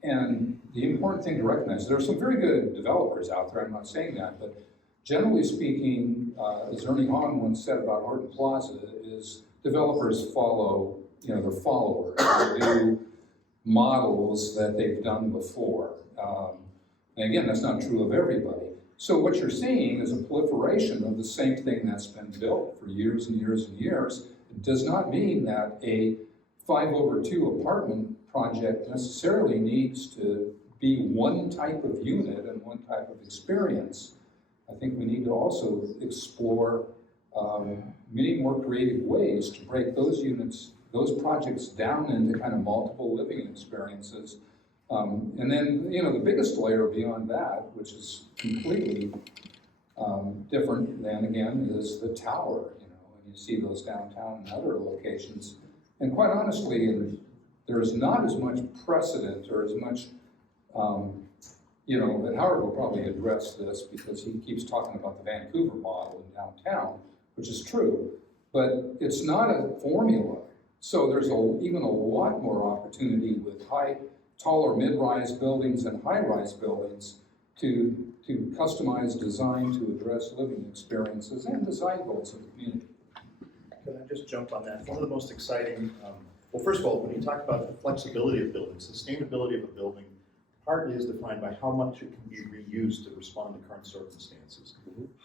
And the important thing to recognize, there are some very good developers out there, I'm not saying that, but generally speaking, as Ernie Hahn once said about Horton Plaza, is developers follow, they're followers. They do models that they've done before. And again, that's not true of everybody. So what you're seeing is a proliferation of the same thing that's been built for years and years and years. It does not mean that a 5/2 apartment project necessarily needs to be one type of unit and one type of experience. I think we need to also explore many more creative ways to break those units, those projects down into kind of multiple living experiences. And then, the biggest layer beyond that, which is completely different than, again, is the tower, and you see those downtown and other locations. And quite honestly, there is not as much precedent or as much, and Howard will probably address this because he keeps talking about the Vancouver model in downtown, which is true, but it's not a formula. So there's even a lot more opportunity with taller mid-rise buildings and high-rise buildings to customize design to address living experiences and design goals of the community. Can I just jump on that? One of the most exciting, well, first of all, when you talk about the flexibility of buildings, sustainability of a building partly is defined by how much it can be reused to respond to current circumstances.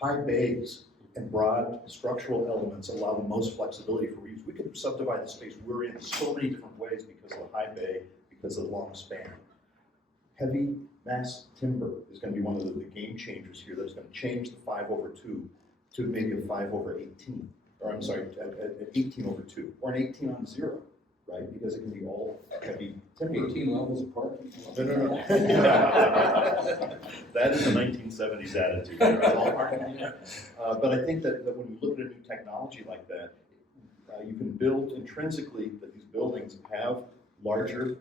High bays and broad structural elements allow the most flexibility for reuse. We could subdivide the space we're in so many different ways because of the high bay, because of the long span. Heavy mass timber is going to be one of the game changers here that's going to change the 5/2 to maybe a 5/18. Or I'm sorry, an 18/2, or an 18/0, right? Because it can be all heavy 18 levels apart. No. That is a 1970s attitude. It's all parking. But I think that when you look at a new technology like that, you can build intrinsically that these buildings have larger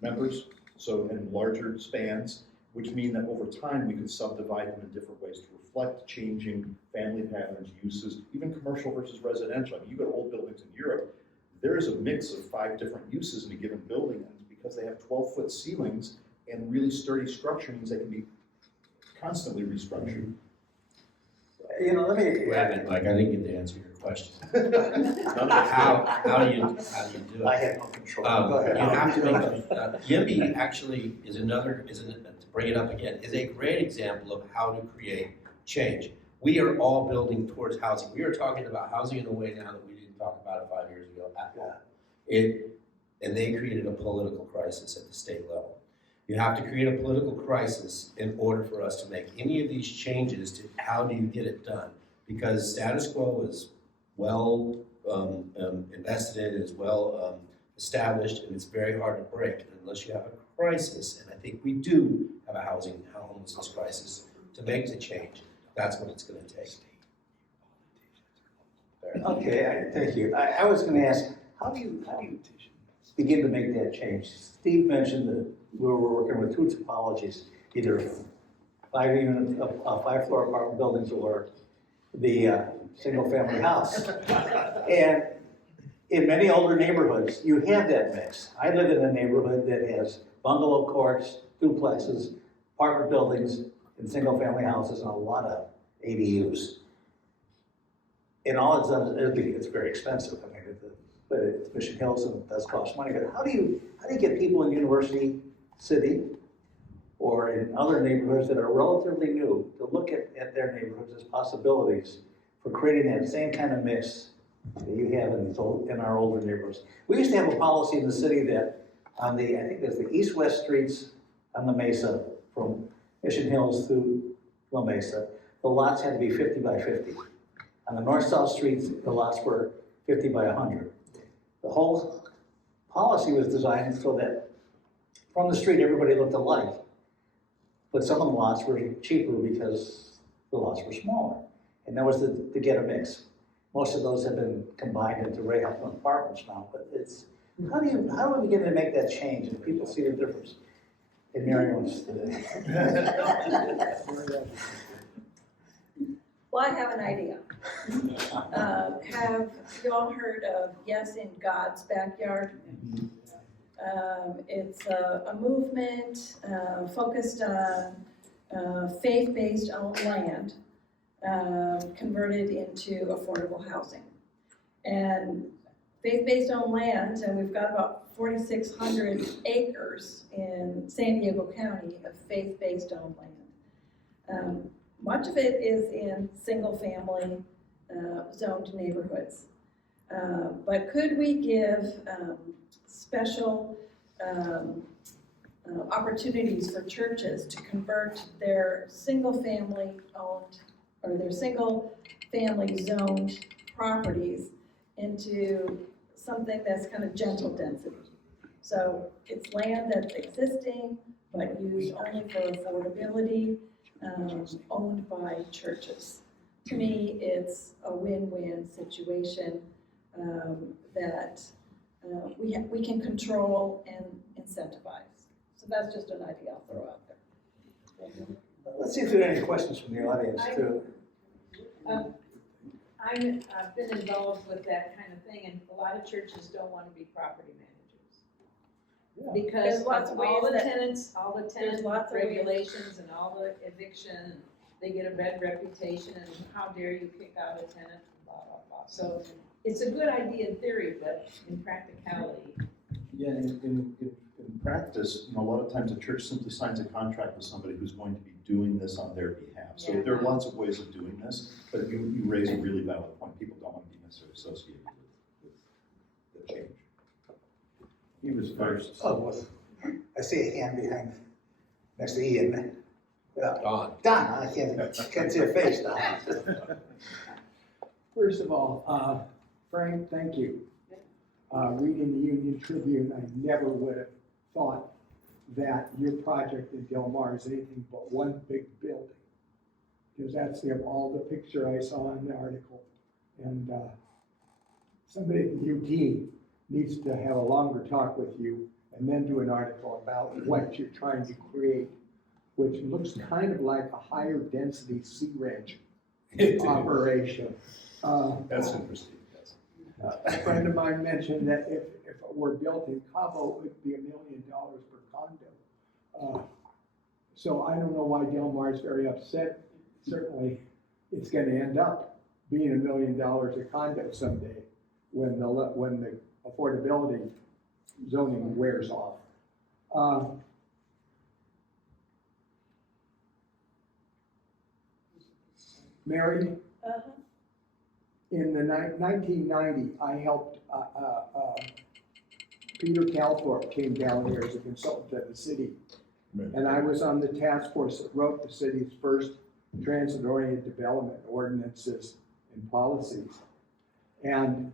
members, so and larger spans, which mean that over time we can subdivide them in different ways to reflect changing family patterns, uses, even commercial versus residential. I mean, you go to old buildings in Europe, there is a mix of 5 different uses in a given building, and because they have 12-foot ceilings and really sturdy structure means they can be constantly restructured. You know, let me, Wait a minute, Mike, I didn't get to answer your question. None of us How do you do I it? have no control. You Go ahead. have to make, YIMBY actually is to bring it up again, is a great example of how to create change. We are all building towards housing. We are talking about housing in a way now that we didn't talk about it 5 years ago at all. And they created a political crisis at the state level. You have to create a political crisis in order for us to make any of these changes to how do you get it done. Because status quo is well invested in, is well established, and it's very hard to break unless you have a crisis. And I think we do have a homelessness crisis to make the change. That's what it's going to take. Okay, thank you. I was gonna ask, how do you begin to make that change? Steve mentioned that we were working with 2 topologies, either 5-floor apartment buildings or the single-family house. And in many older neighborhoods, you have that mix. I live in a neighborhood that has bungalow courts, duplexes, apartment buildings, and single-family houses, and a lot of ADUs. And all it's done, it's very expensive. I mean, but it's Mission Hills and it does cost money. But how do you get people in University City or in other neighborhoods that are relatively new to look at their neighborhoods as possibilities for creating that same kind of mix that you have in our older neighborhoods? We used to have a policy in the city that on I think there's the east-west streets on the Mesa from Mission Hills through La Mesa, the lots had to be 50 by 50. On the north-south streets, the lots were 50 by 100. The whole policy was designed so that from the street, everybody looked alike. But some of the lots were cheaper because the lots were smaller. And that was to get a mix. Most of those have been combined into Ray Huffman apartments now, but it's, how do we begin to make that change and people see the difference? In Marion's today. Well, I have an idea. Have you all heard of Yes in God's Backyard? It's a movement focused on faith-based owned land converted into affordable housing. And faith-based owned land, and we've got about 4,600 acres in San Diego County of faith-based owned land. Much of it is in single-family zoned neighborhoods. But could we give special opportunities for churches to convert their single-family owned or their single-family zoned properties into something that's kind of gentle density? So it's land that's existing, but used only for affordability, owned by churches. To me, it's a win-win situation that we can control and incentivize. So that's just an idea I'll throw out there. Let's see if there are any questions from the audience too. I've been involved with that kind of thing, and a lot of churches don't want to be property managers. Because There's lots of of all ways the that- tenants, all the tenant lots of ways. regulations and all the eviction, they get a bad reputation, and how dare you kick out a tenant, blah, blah, blah. So it's a good idea in theory, but in practicality. Yeah, in practice, a lot of times a church simply signs a contract with somebody who's going to be doing this on their behalf. So Yeah. there are lots of ways of doing this, but you raise a really valid point. People don't want to be necessarily associated with the change. He was first. Oh, I see a hand behind, next to Ian. Don. Don, I can't see a face, Don. First of all, Frank, thank you. reading the Union Tribune, I never would have thought that your project in Del Mar is anything but one big building. Because that's all the picture I saw in the article. And somebody at UT needs to have a longer talk with you and then do an article about what you're trying to create, which looks kind of like a higher density sea ranch operation. That's interesting, yes. A friend of mine mentioned that if it were built in Cabo, it would be $1 million per condo. So I don't know why Del Mar is very upset. Certainly, it's going to end up being $1 million a condo someday when the affordability zoning wears off. Mary, in the 1990, I helped Peter Calthorpe came down here as a consultant at the city. And I was on the task force that wrote the city's first transit-oriented development ordinances and policies. And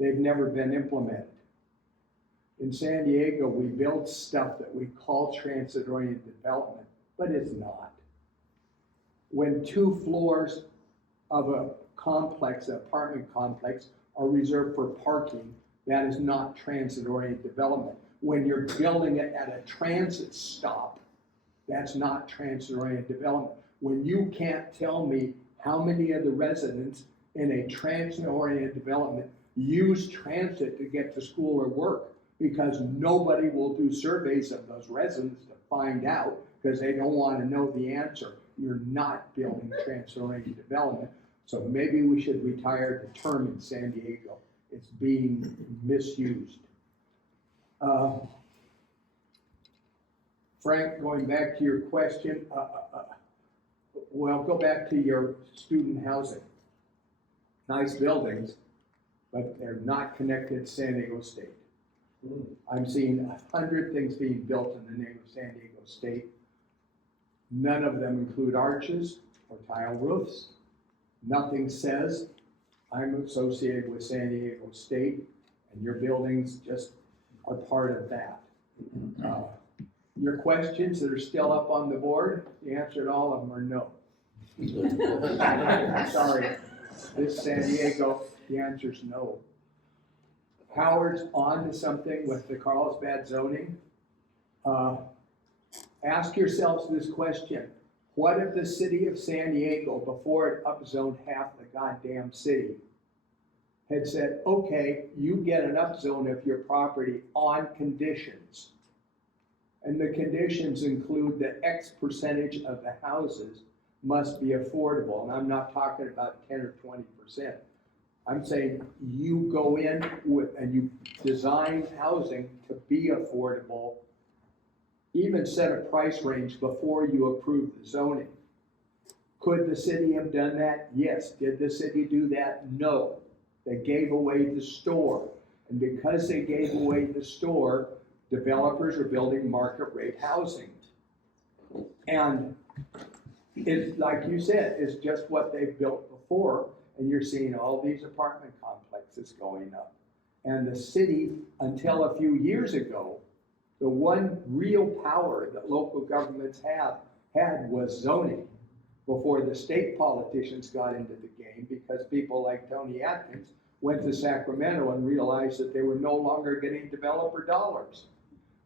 they've never been implemented. In San Diego, we built stuff that we call transit-oriented development, but it's not. When 2 floors of a complex, an apartment complex, are reserved for parking, that is not transit-oriented development. When you're building it at a transit stop, that's not transit-oriented development. When you can't tell me how many of the residents in a transit-oriented development use transit to get to school or work, because nobody will do surveys of those residents to find out, because they don't want to know the answer. You're not building transit-oriented development. So maybe we should retire the term in San Diego. It's being misused. Frank, going back to your question, well, go back to your student housing. Nice buildings, but they're not connected to San Diego State. I'm seeing 100 things being built in the name of San Diego State. None of them include arches or tile roofs. Nothing says I'm associated with San Diego State, and your buildings just are part of that. Your questions that are still up on the board, the answer to all of them are no. Sorry, this San Diego, the answer is no. Howard's on to something with the Carlsbad zoning. Ask yourselves this question. What if the city of San Diego, before it upzoned half the goddamn city, had said, okay, you get an upzone of your property on conditions. And the conditions include that X percentage of the houses must be affordable. And I'm not talking about 10 or 20%. I'm saying you go in with, and you design housing to be affordable, even set a price range before you approve the zoning. Could the city have done that? Yes. Did the city do that? No. They gave away the store. And because they gave away the store, developers are building market rate housing. And it's, like you said, it's just what they've built before. And you're seeing all these apartment complexes going up. And the city, until a few years ago, the one real power that local governments had was zoning, before the state politicians got into the game, because people like Tony Atkins went to Sacramento and realized that they were no longer getting developer dollars.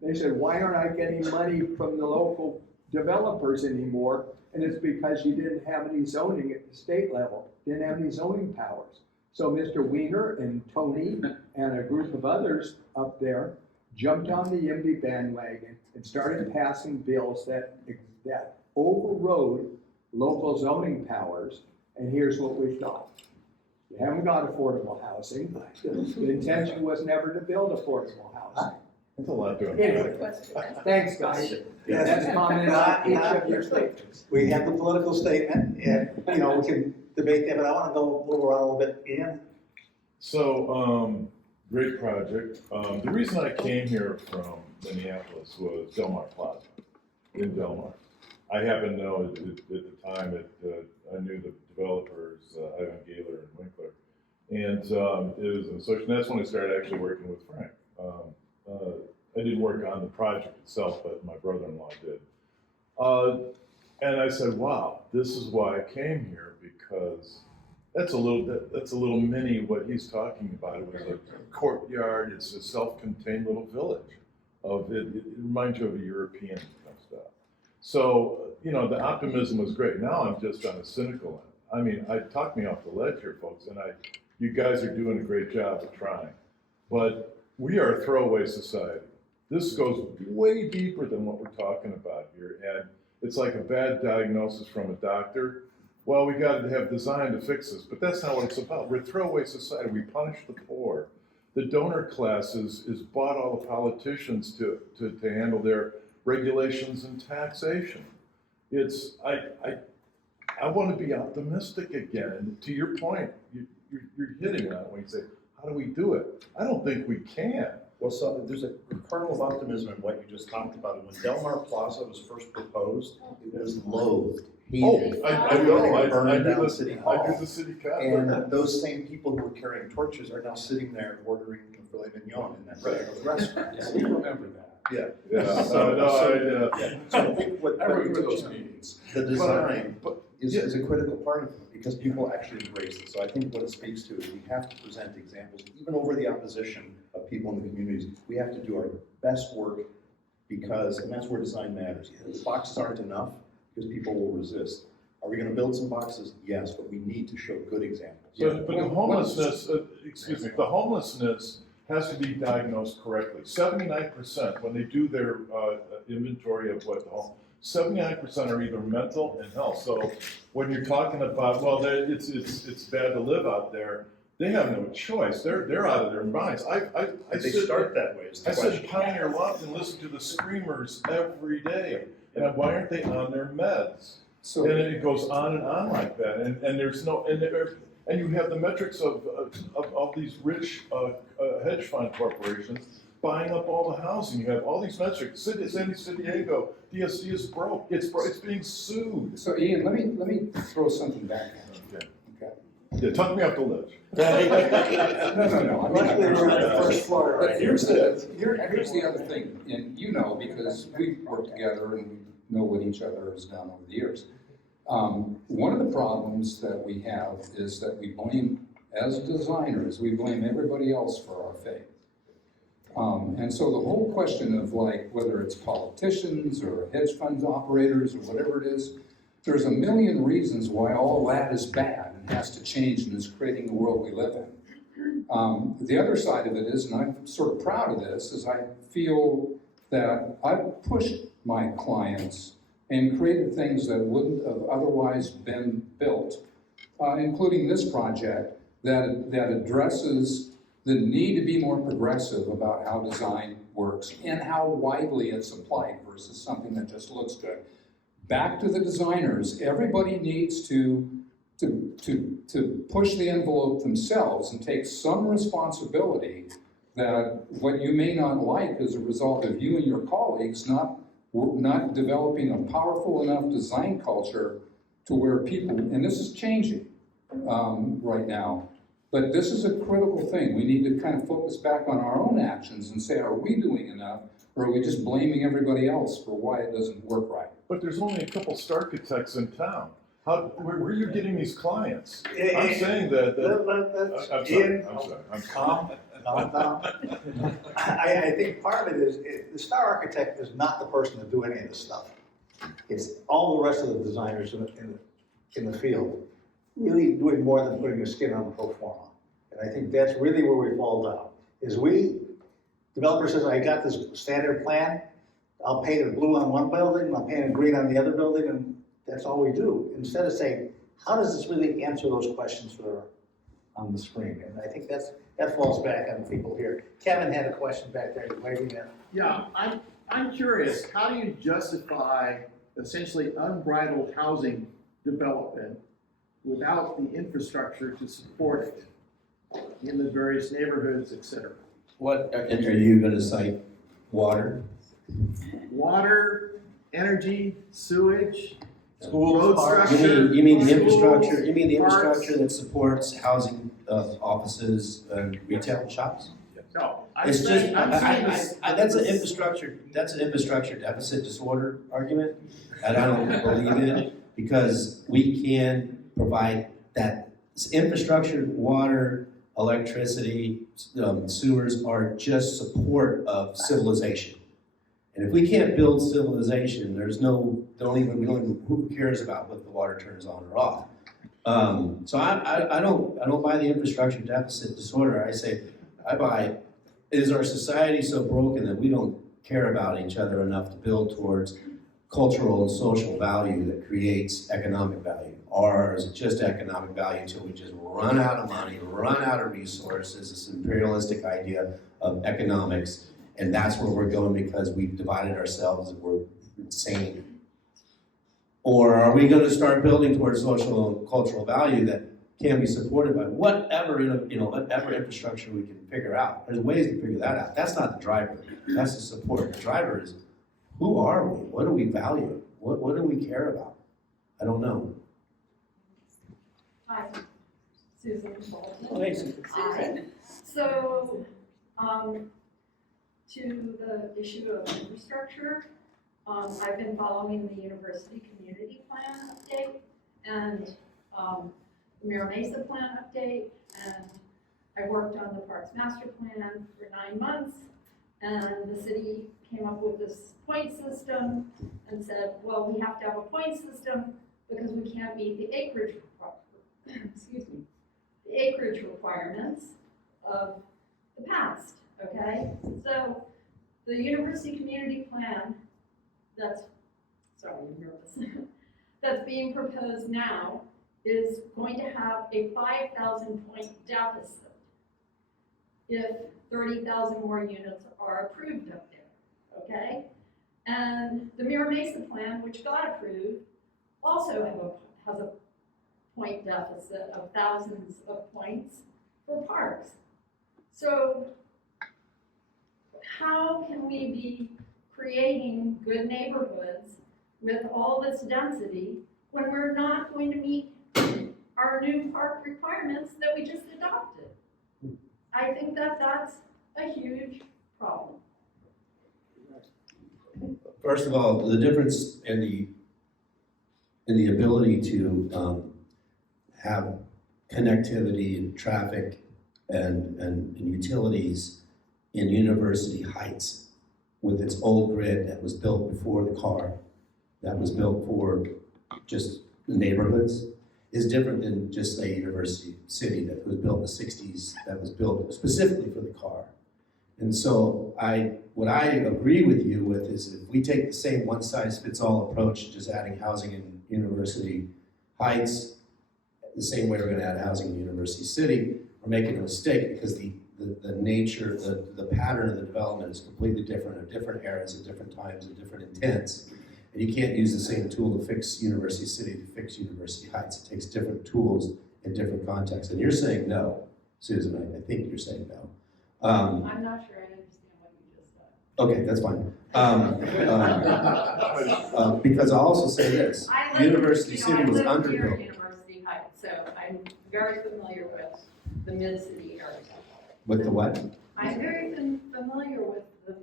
They said, why aren't I getting money from the local developers anymore? And it's because you didn't have any zoning at the state level, didn't have any zoning powers. So Mr. Wiener and Tony and a group of others up there jumped on the YIMBY bandwagon and started passing bills that overrode local zoning powers. And here's what we've got. You haven't got affordable housing. The intention was never to build affordable housing. That's a lot to Anyway, thanks, guys. That's comment on each of your statements. We have the political statement, and, we can debate that, but I want to go move around a little bit. Ian? So, great project. The reason I came here from Minneapolis was Del Mar Plaza, in Del Mar. I happen to know at the time that I knew the developers, Ivan Gaylor and Winkler, And it was an association. That's when I started actually working with Frank. I didn't work on the project itself, but my brother-in-law did. And I said, wow, this is why I came here, because that's a little mini what he's talking about. It was a courtyard. It's a self-contained little village. It reminds you of a European kind of stuff. So, you know, the optimism was great. Now I'm just on a cynical end. I mean, I talked me off the ledge here, folks, and you guys are doing a great job of trying. But we are a throwaway society. This goes way deeper than what we're talking about here. And it's like a bad diagnosis from a doctor. Well, we got to have design to fix this, but that's not what it's about. We're a throwaway society. We punish the poor. The donor class is bought all the politicians to handle their regulations and taxation. I want to be optimistic again. And to your point, you're hitting on it when you say, how do we do it? I don't think we can. Well, so there's a kernel of optimism in what you just talked about. When Delmar Plaza was first proposed, it was loathed, hated. I know. I Burned do down the City I Hall. do the city council. And those same people who were carrying torches are now sitting there ordering filet mignon in that restaurant. Yeah, we remember that. Yeah. Yeah, So I think what I remember those meetings. the design But- is a critical part of it, because people actually embrace it. So I think what it speaks to is we have to present examples, even over the opposition of people in the communities. We have to do our best work, and that's where design matters. The boxes aren't enough because people will resist. Are we going to build some boxes? Yes, but we need to show good examples. But the homelessness, the homelessness has to be diagnosed correctly. 79%, when they do their inventory of what the home, 79% are either mental and health. So when you're talking about, well, it's bad to live out there, they have no choice. They're out of their minds. They start that way. Is the I question. sit Pioneer Loft and listen to the screamers every day. And why aren't they on their meds? So, And it goes on and on like that, and there's no, and you have the metrics of all these rich hedge fund corporations buying up all the housing. You have all these metrics. San Diego, DSC is broke. It's being sued. so Ian, let me throw something back at you. Okay. Okay. Yeah, tuck me off the ledge. No. I mean, Luckily, we're on the first floor But right here's the other thing, and you know, because we've worked together and we know what each other has done over the years. One of the problems that we have is that we blame, as designers, we blame everybody else for our fate. And so the whole question of like, whether it's politicians or hedge funds operators or whatever it is, there's a million reasons why all that is bad and has to change and is creating the world we live in. The other side of it is, and I'm sort of proud of this, is I feel that I've pushed my clients and created things that wouldn't have otherwise been built, including this project that addresses the need to be more progressive about how design works and how widely it's applied versus something that just looks good. Back to the designers, everybody needs to push the envelope themselves and take some responsibility that what you may not like as a result of you and your colleagues not developing a powerful enough design culture to where people, and this is changing right now, but this is a critical thing. We need to kind of focus back on our own actions and say, are we doing enough, or are we just blaming everybody else for why it doesn't work right? But there's only a couple Starchitects in town. Where are you getting these clients? I'm saying that. I'm sorry. Calm down. I think part of it is, the star architect is not the person to do any of this stuff. It's all the rest of the designers in the field really doing more than putting a skin on the pro forma. And I think that's really where we fall down, is developer says, I got this standard plan, I'll paint it blue on one building, I'll paint it green on the other building, and that's all we do. Instead of saying, how does this really answer those questions that are on the screen? And I think that falls back on people here. Kevin had a question back there, waving at. Yeah, I'm curious, how do you justify essentially unbridled housing development without the infrastructure to support it in the various neighborhoods, et cetera? What, and are you gonna cite water? Water, energy, sewage, Road Schools, parks. structure. You mean the schools, infrastructure, you mean the parks. infrastructure that supports housing, offices and retail and shops? No, I'm It's just, saying, I'm saying this. that's an infrastructure deficit disorder argument, and I don't believe in it, because we can provide that infrastructure, water, electricity, sewers are just support of civilization. And if we can't build civilization, we don't even, who cares about what the water turns on or off? So I don't buy the infrastructure deficit disorder. I buy, is our society so broken that we don't care about each other enough to build towards cultural and social value that creates economic value? Or is it just economic value until we just run out of money, run out of resources, this imperialistic idea of economics, and that's where we're going because we've divided ourselves and we're insane? Or are we going to start building towards social and cultural value that can be supported by whatever infrastructure we can figure out? There's ways to figure that out. That's not the driver. That's the support. The driver is, who are we? What do we value? What do we care about? I don't know. Hi, Susan. Oh, hey, Susan. Hi. So, to the issue of infrastructure, I've been following the university community plan update and the Mira Mesa plan update, and I worked on the Parks Master Plan for 9 months, and the city came up with this point system and said, well, we have to have a point system because we can't meet the acreage requirements of the past, okay? So the university community plan that's being proposed now is going to have a 5,000 point deficit if 30,000 more units are approved up there, okay? And the Mira Mesa plan, which got approved, also has a point deficit of thousands of points for parks. So how can we be creating good neighborhoods with all this density when we're not going to meet our new park requirements that we just adopted? I think that that's a huge problem. First of all, the difference in the ability to have connectivity and traffic and utilities in University Heights with its old grid that was built before the car, that was built for just the neighborhoods, is different than just a University City that was built in the 60s, that was built specifically for the car. And so what I agree with you with is if we take the same one-size-fits-all approach, just adding housing in University Heights, the same way we're going to add housing in University City, we're making a mistake because the nature, the pattern of the development is completely different at different eras, at different times, at different intents. And you can't use the same tool to fix University City to fix University Heights. It takes different tools in different contexts. And you're saying no, Susan, I think you're saying no. I'm not sure I understand what you just said. Okay, that's fine. Because I'll also say this, University City was I live underbuilt. near University Heights, so I'm very familiar with the mid-city area. With the what? I'm very familiar with the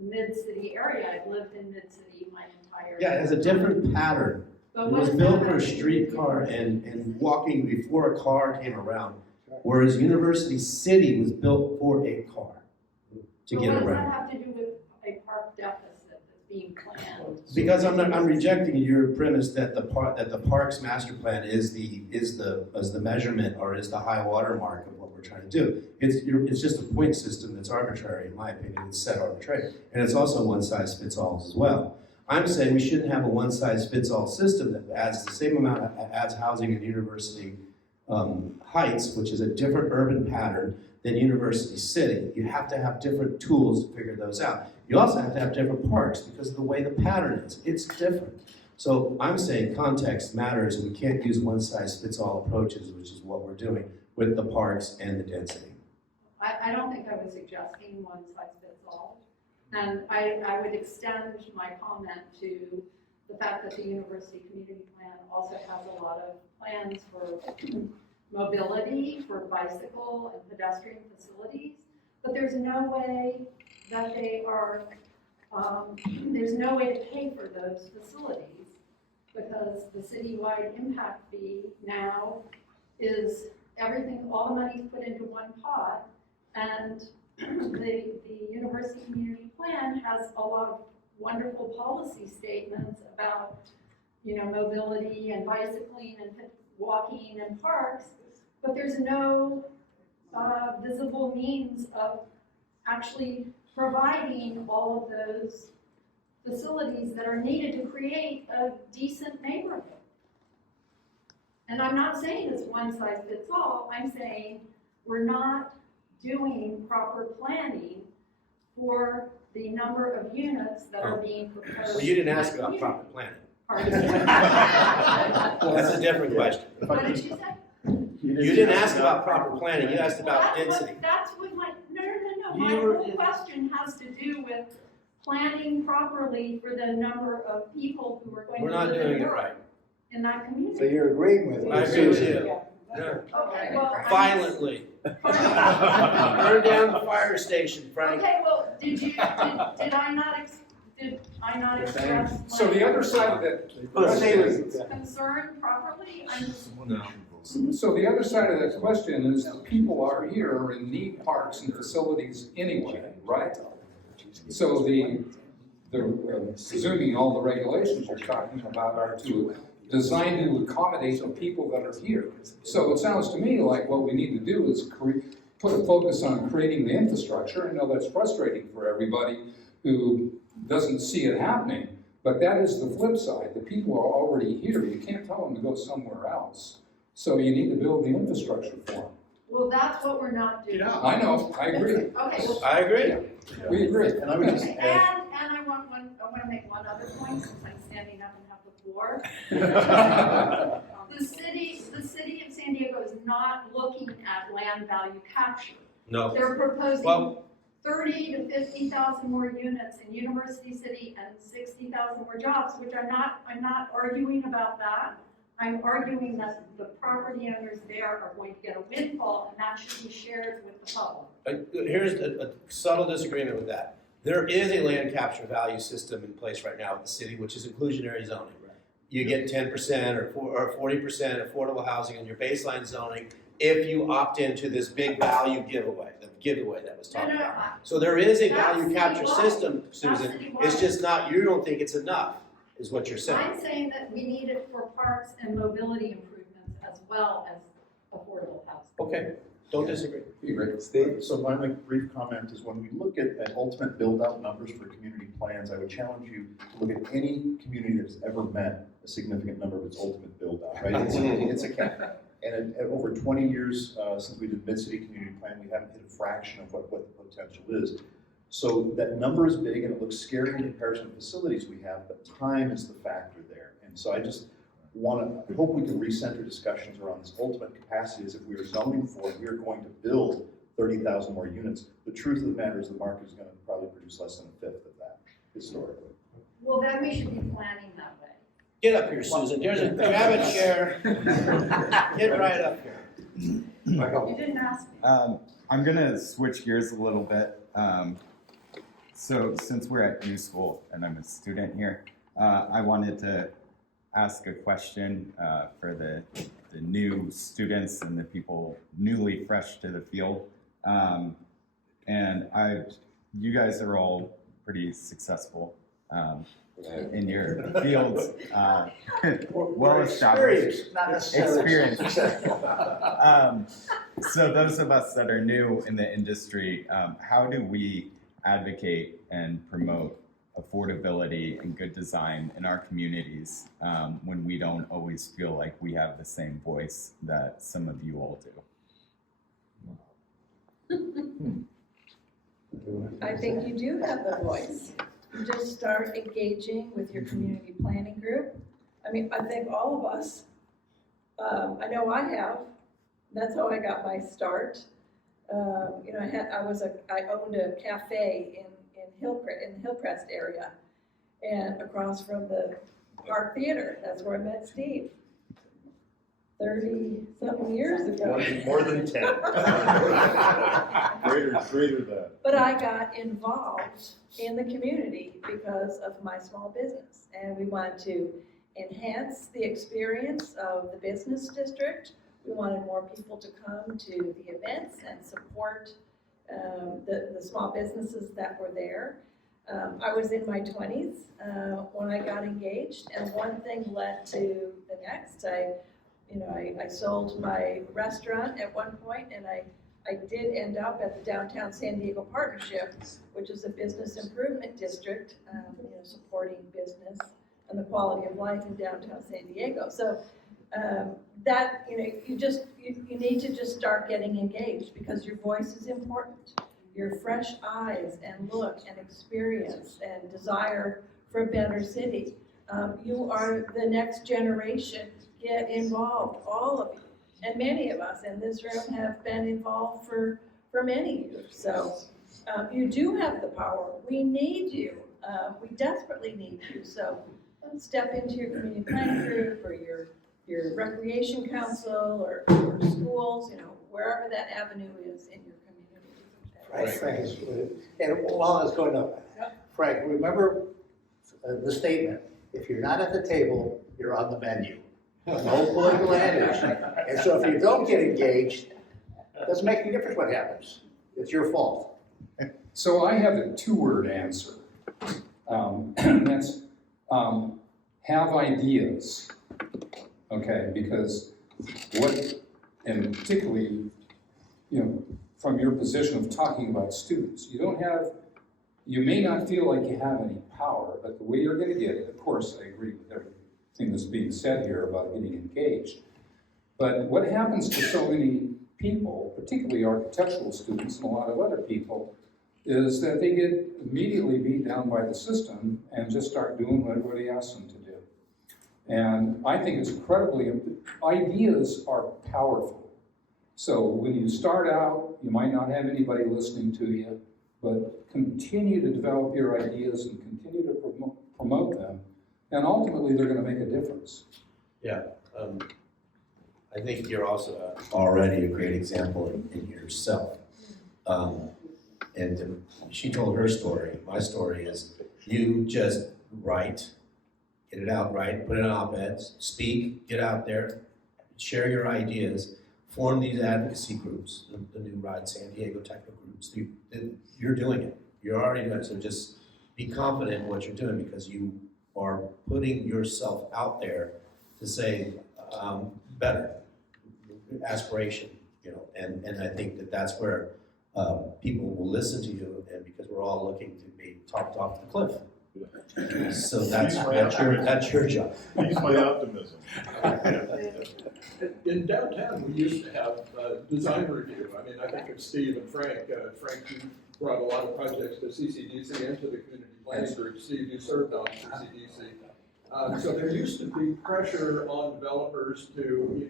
mid-city area. I've lived in mid-city my entire life. Yeah, it has a different pattern. But It what was does built that for a have to do streetcar with and walking before a car came around, whereas University City was built for a car to get But what does around. that have to do with a park deficit that's being planned? Because I'm rejecting your premise that the Parks Master Plan is the measurement or is the high water mark of what we're trying to do. It's just a point system that's arbitrary, in my opinion. It's set arbitrary, and it's also one size fits all as well. I'm saying we shouldn't have a one size fits all system that adds the same amount, adds housing in University Heights, which is a different urban pattern than University City. You have to have different tools to figure those out. You also have to have different parks because of the way the pattern is. It's different. So I'm saying context matters, and we can't use one-size-fits-all approaches, which is what we're doing with the parks and the density. I don't think I was suggesting one size fits all. And I would extend my comment to the fact that the university community plan also has a lot of plans for mobility, for bicycle and pedestrian facilities, but there's no way that they are, there's no way to pay for those facilities because the citywide impact fee now is everything, all the money's put into one pot, and the university community plan has a lot of wonderful policy statements about, you know, mobility and bicycling and walking and parks, but there's no visible means of actually providing all of those facilities that are needed to create a decent neighborhood. And I'm not saying it's one size fits all, I'm saying we're not doing proper planning for the number of units that are being proposed. Well, you didn't ask about proper planning. Pardon? That's a different question. What did you say? You didn't ask about proper planning, you asked about density. That's what my, no, my You were- whole question has to do with planning properly for the number of people who are going to We're not live doing and it right. work in that community. So you're agreeing with me? I agree with you. Yeah. Okay, well. Violently. Burn down the fire station, Frank. Okay, well, did I not express So the other side of that, concern properly? I'm just, so the other side of that question is people are here and need parks and facilities anyway, right? So presuming all the regulations you're talking about are designed to accommodate the people that are here. So it sounds to me like what we need to do is put a focus on creating the infrastructure. I know that's frustrating for everybody who doesn't see it happening, but that is the flip side. The people are already here. You can't tell them to go somewhere else. So you need to build the infrastructure for them. well, that's what we're not doing. I know, I agree. Okay, well, I agree. We agree. And I would just and add, I want to make one other point since I'm standing up and have the floor. The city of San Diego is not looking at land value capture. No. They're proposing Well- 30 to 50,000 more units in University City and 60,000 more jobs, which I'm not arguing about that. I'm arguing that the property owners there are going to get a windfall, and that should be shared with the public. Here's a subtle disagreement with that. There is a land capture value system in place right now with the city, which is inclusionary zoning. You get 10% or 40% affordable housing in your baseline zoning if you opt into this big value giveaway, the giveaway that was talked about. So there is a value capture system, Susan. It's just not, you don't think it's enough, is what you're saying. I'm saying that we need it for parks and mobility improvements as well as affordable housing. Okay, don't disagree. so my brief comment is when we look at ultimate build-out numbers for community plans, I would challenge you to look at any community that's ever met a significant number of its ultimate build-out, right? It's a cap. And at over 20 years since we did Mid-City Community Plan, we haven't hit a fraction of what the potential is. So that number is big and it looks scary in comparison to facilities we have, but time is the factor there. And so I just I hope we can recenter discussions around this ultimate capacity as if we are zoning for it, we are going to build 30,000 more units. The truth of the matter is the market is going to probably produce less than a fifth of that historically. Well, then we should be planning that way. Get up here, Susan. Grab a chair. Get right up here. You didn't ask me. I'm gonna switch gears a little bit. So since we're at new school and I'm a student here, I wanted to ask a question for the new students and the people newly fresh to the field. And you guys are all pretty successable in your fields, well established, experience. So those of us that are new in the industry, how do we advocate and promote affordability and good design in our communities when we don't always feel like we have the same voice that some of you all do? I think you do have the voice. You just start engaging with your community planning group. I mean, I think all of us, I know I have. That's how I got my start. You know, I owned a cafe in the Hillcrest area, and across from the Park Theater, that's where I met Steve. 30-something years ago. More than 10. Greater than. But I got involved in the community because of my small business. And we wanted to enhance the experience of the business district. We wanted more people to come to the events and support the small businesses that were there. I was in my 20s when I got engaged, and one thing led to the next. I sold my restaurant at one point, and I did end up at the Downtown San Diego Partnership, which is a business improvement district, supporting business and the quality of life in downtown San Diego. So that, you need to just start getting engaged, because your voice is important. Your fresh eyes and look and experience and desire for a better city. You are the next generation. Get involved, all of you. And many of us in this room have been involved for many years. So you do have the power. We need you. We desperately need you. So step into your community planning group or your recreation council or schools, wherever that avenue is in your community. Frank is, and while I was going up, Frank, remember the statement, if you're not at the table, you're on the menu. No political adage. And so if you don't get engaged, it doesn't make any difference what happens. It's your fault. So I have a 2-word answer. That's have ideas. Okay, because and particularly, from your position of talking about students, you may not feel like you have any power, but the way you're going to get it, of course, I agree with everything that's being said here about getting engaged. But what happens to so many people, particularly architectural students and a lot of other people, is that they get immediately beat down by the system and just start doing what everybody asks them to do. And I think it's ideas are powerful. So when you start out, you might not have anybody listening to you, but continue to develop your ideas and continue to promote them, and ultimately they're going to make a difference. Yeah, I think you're also already a great example in yourself. And she told her story. My story is you just write, get it out right, put it in op-eds, speak, get out there, share your ideas, form these advocacy groups, the new Ride San Diego type of groups. You're doing it. You're already doing it. So just be confident in what you're doing, because you are putting yourself out there to say better, aspiration, and I think that's where people will listen to you, and because we're all looking to be talked off the cliff. So that's your job. He's my optimism. In downtown, we used to have design review. I think of Steve and Frank. Frank, you brought a lot of projects to CCDC and to the community planning group. Steve, you served on CCDC. So there used to be pressure on developers to,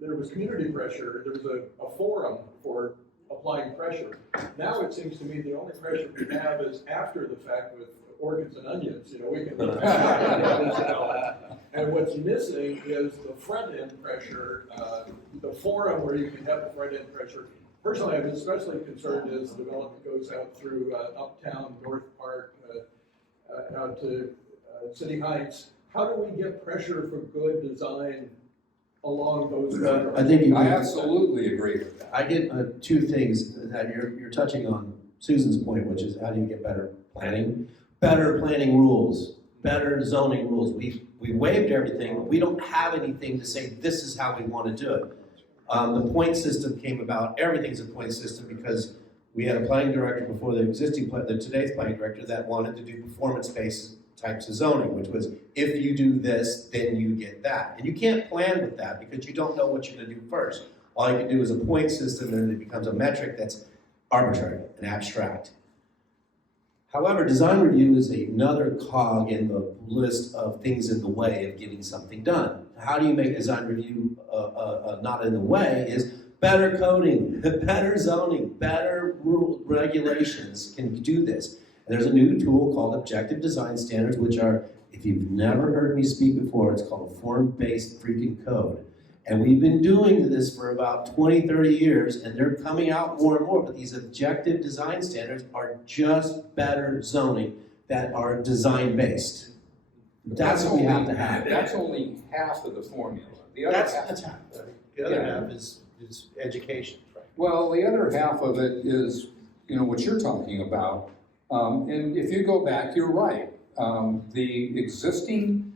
there was community pressure. There was a forum for applying pressure. Now it seems to me the only pressure we have is after the fact with orchids and onions. We can and what's missing is the front end pressure, the forum where you can have the front end pressure. Personally, I'm especially concerned as development goes out through Uptown, North Park, out to City Heights. How do we get pressure for good design along those lines? I absolutely agree with that. I get 2 things that you're touching on Susan's point, which is how do you get better planning rules, better zoning rules. We waived everything. We don't have anything to say this is how we want to do it. The point system came about. Everything's a point system because we had a planning director before today's planning director that wanted to do performance-based types of zoning, which was if you do this, then you get that. And you can't plan with that because you don't know what you're going to do first. All you can do is a point system, and it becomes a metric that's arbitrary and abstract. However, design review is another cog in the list of things in the way of getting something done. How do you make design review not in the way is better coding, better zoning, better regulations can do this. And there's a new tool called objective design standards, which are If you've never heard me speak before, it's called a form-based freaking code. And we've been doing this for about 20, 30 years, and they're coming out more and more, but these objective design standards are just better zoning that are design-based. That's what we have to have. That's only half of the formula. The other half, That's half. The other half is education. well, the other half of it is, what you're talking about. And if you go back, you're right. The existing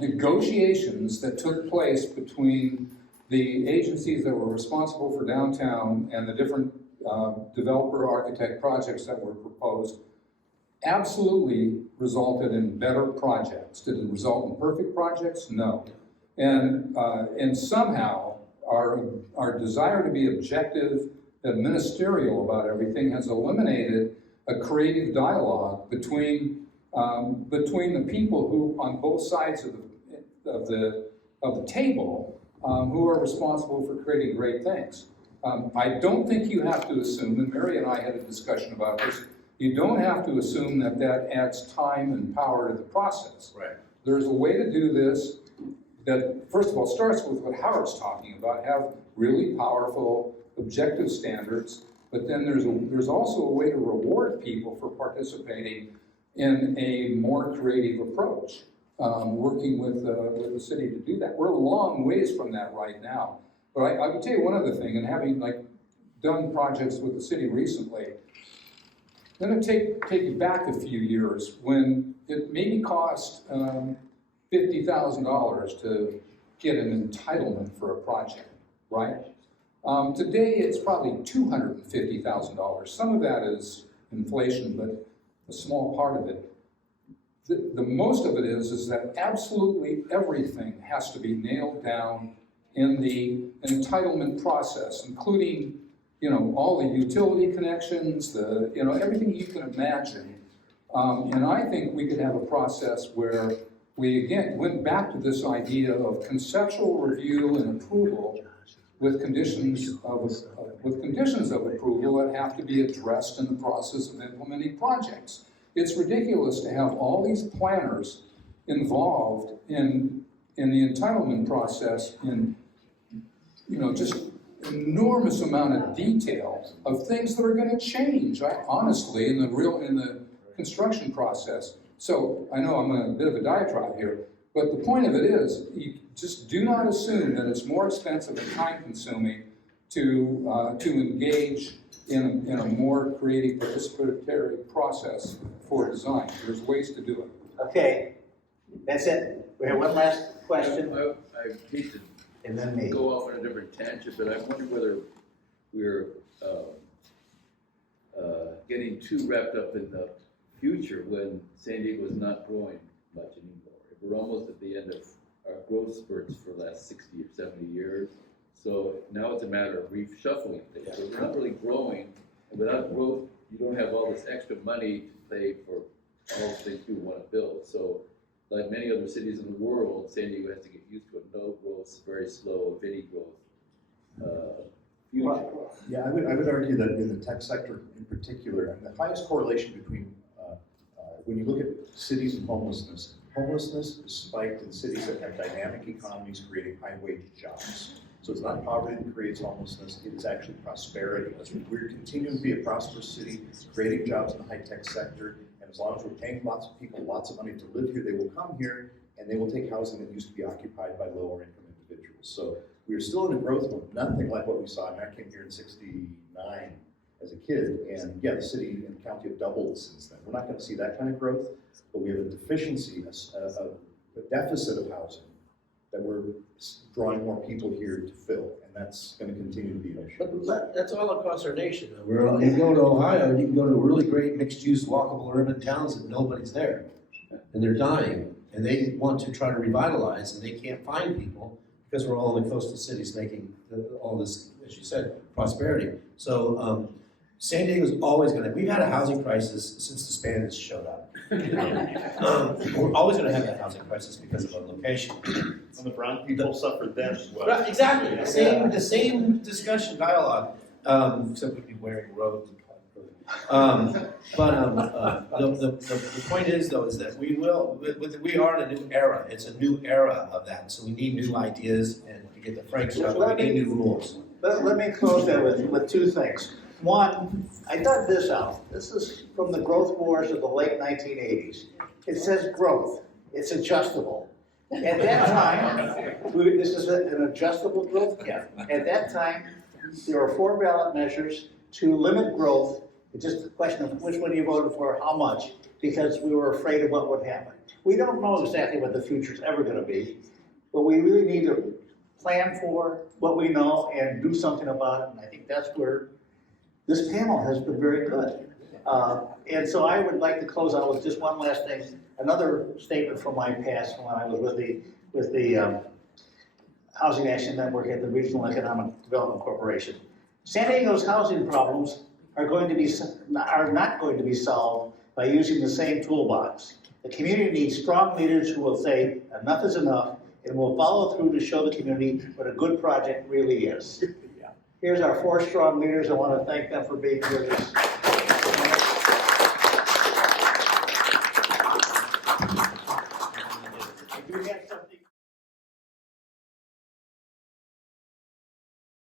negotiations that took place between the agencies that were responsible for downtown and the different developer architect projects that were proposed absolutely resulted in better projects. Did it result in perfect projects? No. And somehow our desire to be objective and ministerial about everything has eliminated a creative dialogue between the people who, on both sides of the table, who are responsible for creating great things. I don't think you have to assume, and Mary and I had a discussion about this, you don't have to assume that adds time and power to the process. Right. There's a way to do this that, first of all, starts with what Howard's talking about, have really powerful objective standards, but then there's also a way to reward people for participating in a more creative approach, working with the city to do that. We're a long ways from that right now. But I would tell you one other thing, and having done projects with the city recently, I'm going to take you back a few years when it maybe cost $50,000 to get an entitlement for a project, right? Today it's probably $250,000. Some of that is inflation, but a small part of it. The most of it is that absolutely everything has to be nailed down in the entitlement process, including all the utility connections, everything you can imagine. And I think we could have a process where we again went back to this idea of conceptual review and approval with conditions of approval that have to be addressed in the process of implementing projects. It's ridiculous to have all these planners involved in the entitlement process in just enormous amount of detail of things that are going to change, honestly, in the construction process. So I know I'm a bit of a diatribe here, but the point of it is, you just do not assume that it's more expensive and time-consuming to engage in a more creative participatory process for design. There's ways to do it. Okay, that's it. We have one last question, I hate to and then me. go off on a different tangent, but I wonder whether we're getting too wrapped up in the future when San Diego is not growing much anymore. We're almost at the end of our growth spurts for the last 60 or 70 years. So now it's a matter of reshuffling things. So we're not really growing, and without growth, you don't have all this extra money to pay for all the things you want to build. So like many other cities in the world, San Diego has to get used to a no growth, very slow, if any growth future. Yeah, I would argue that in the tech sector in particular, the highest correlation between, when you look at cities and homelessness is spiked in cities that have dynamic economies creating high-wage jobs. So it's not poverty that creates homelessness, it is actually prosperity. We're continuing to be a prosperous city, creating jobs in the high-tech sector, and as long as we're paying lots of people lots of money to live here, they will come here and they will take housing that used to be occupied by lower-income individuals. So we are still in a growth mode, nothing like what we saw. I came here in '69 as a kid, and yeah, the city and the county have doubled since then. We're not going to see that kind of growth, but we have a deficiency, a deficit of housing that we're drawing more people here to fill, and that's going to continue to be an issue. But that's all across our nation. You can go to Ohio, and you can go to really great mixed-use, walkable urban towns, and nobody's there. And they're dying, and they want to try to revitalize, and they can't find people because we're all in the coastal cities making all this, as you said, prosperity. So San Diego's always going to, we've had a housing crisis since the Spaniards showed up. We're always going to have that housing crisis because of our location. And the brown people suffered then as well. Right, exactly, the same discussion, dialogue, except we'd be wearing robes and The point is though, is that we are in a new era. It's a new era of that. So we need new ideas, and to get the Frank stuff, we need new rules. Let me close that with two things. One, I dug this out. This is from the growth wars of the late 1980s. It says growth. It's adjustable. At that time, this is an adjustable growth cap. At that time, there were 4 ballot measures to limit growth. It's just a question of which one you voted for, how much, because we were afraid of what would happen. We don't know exactly what the future's ever going to be, but we really need to plan for what we know and do something about it. And I think that's where this panel has been very good. And so I would like to close out with just one last thing. Another statement from my past when I was with the Housing Action Network at the Regional Economic Development Corporation. San Diego's housing problems are not going to be solved by using the same toolbox. The community needs strong leaders who will say enough is enough and will follow through to show the community what a good project really is. Here's our 4 strong leaders. I want to thank them for being here.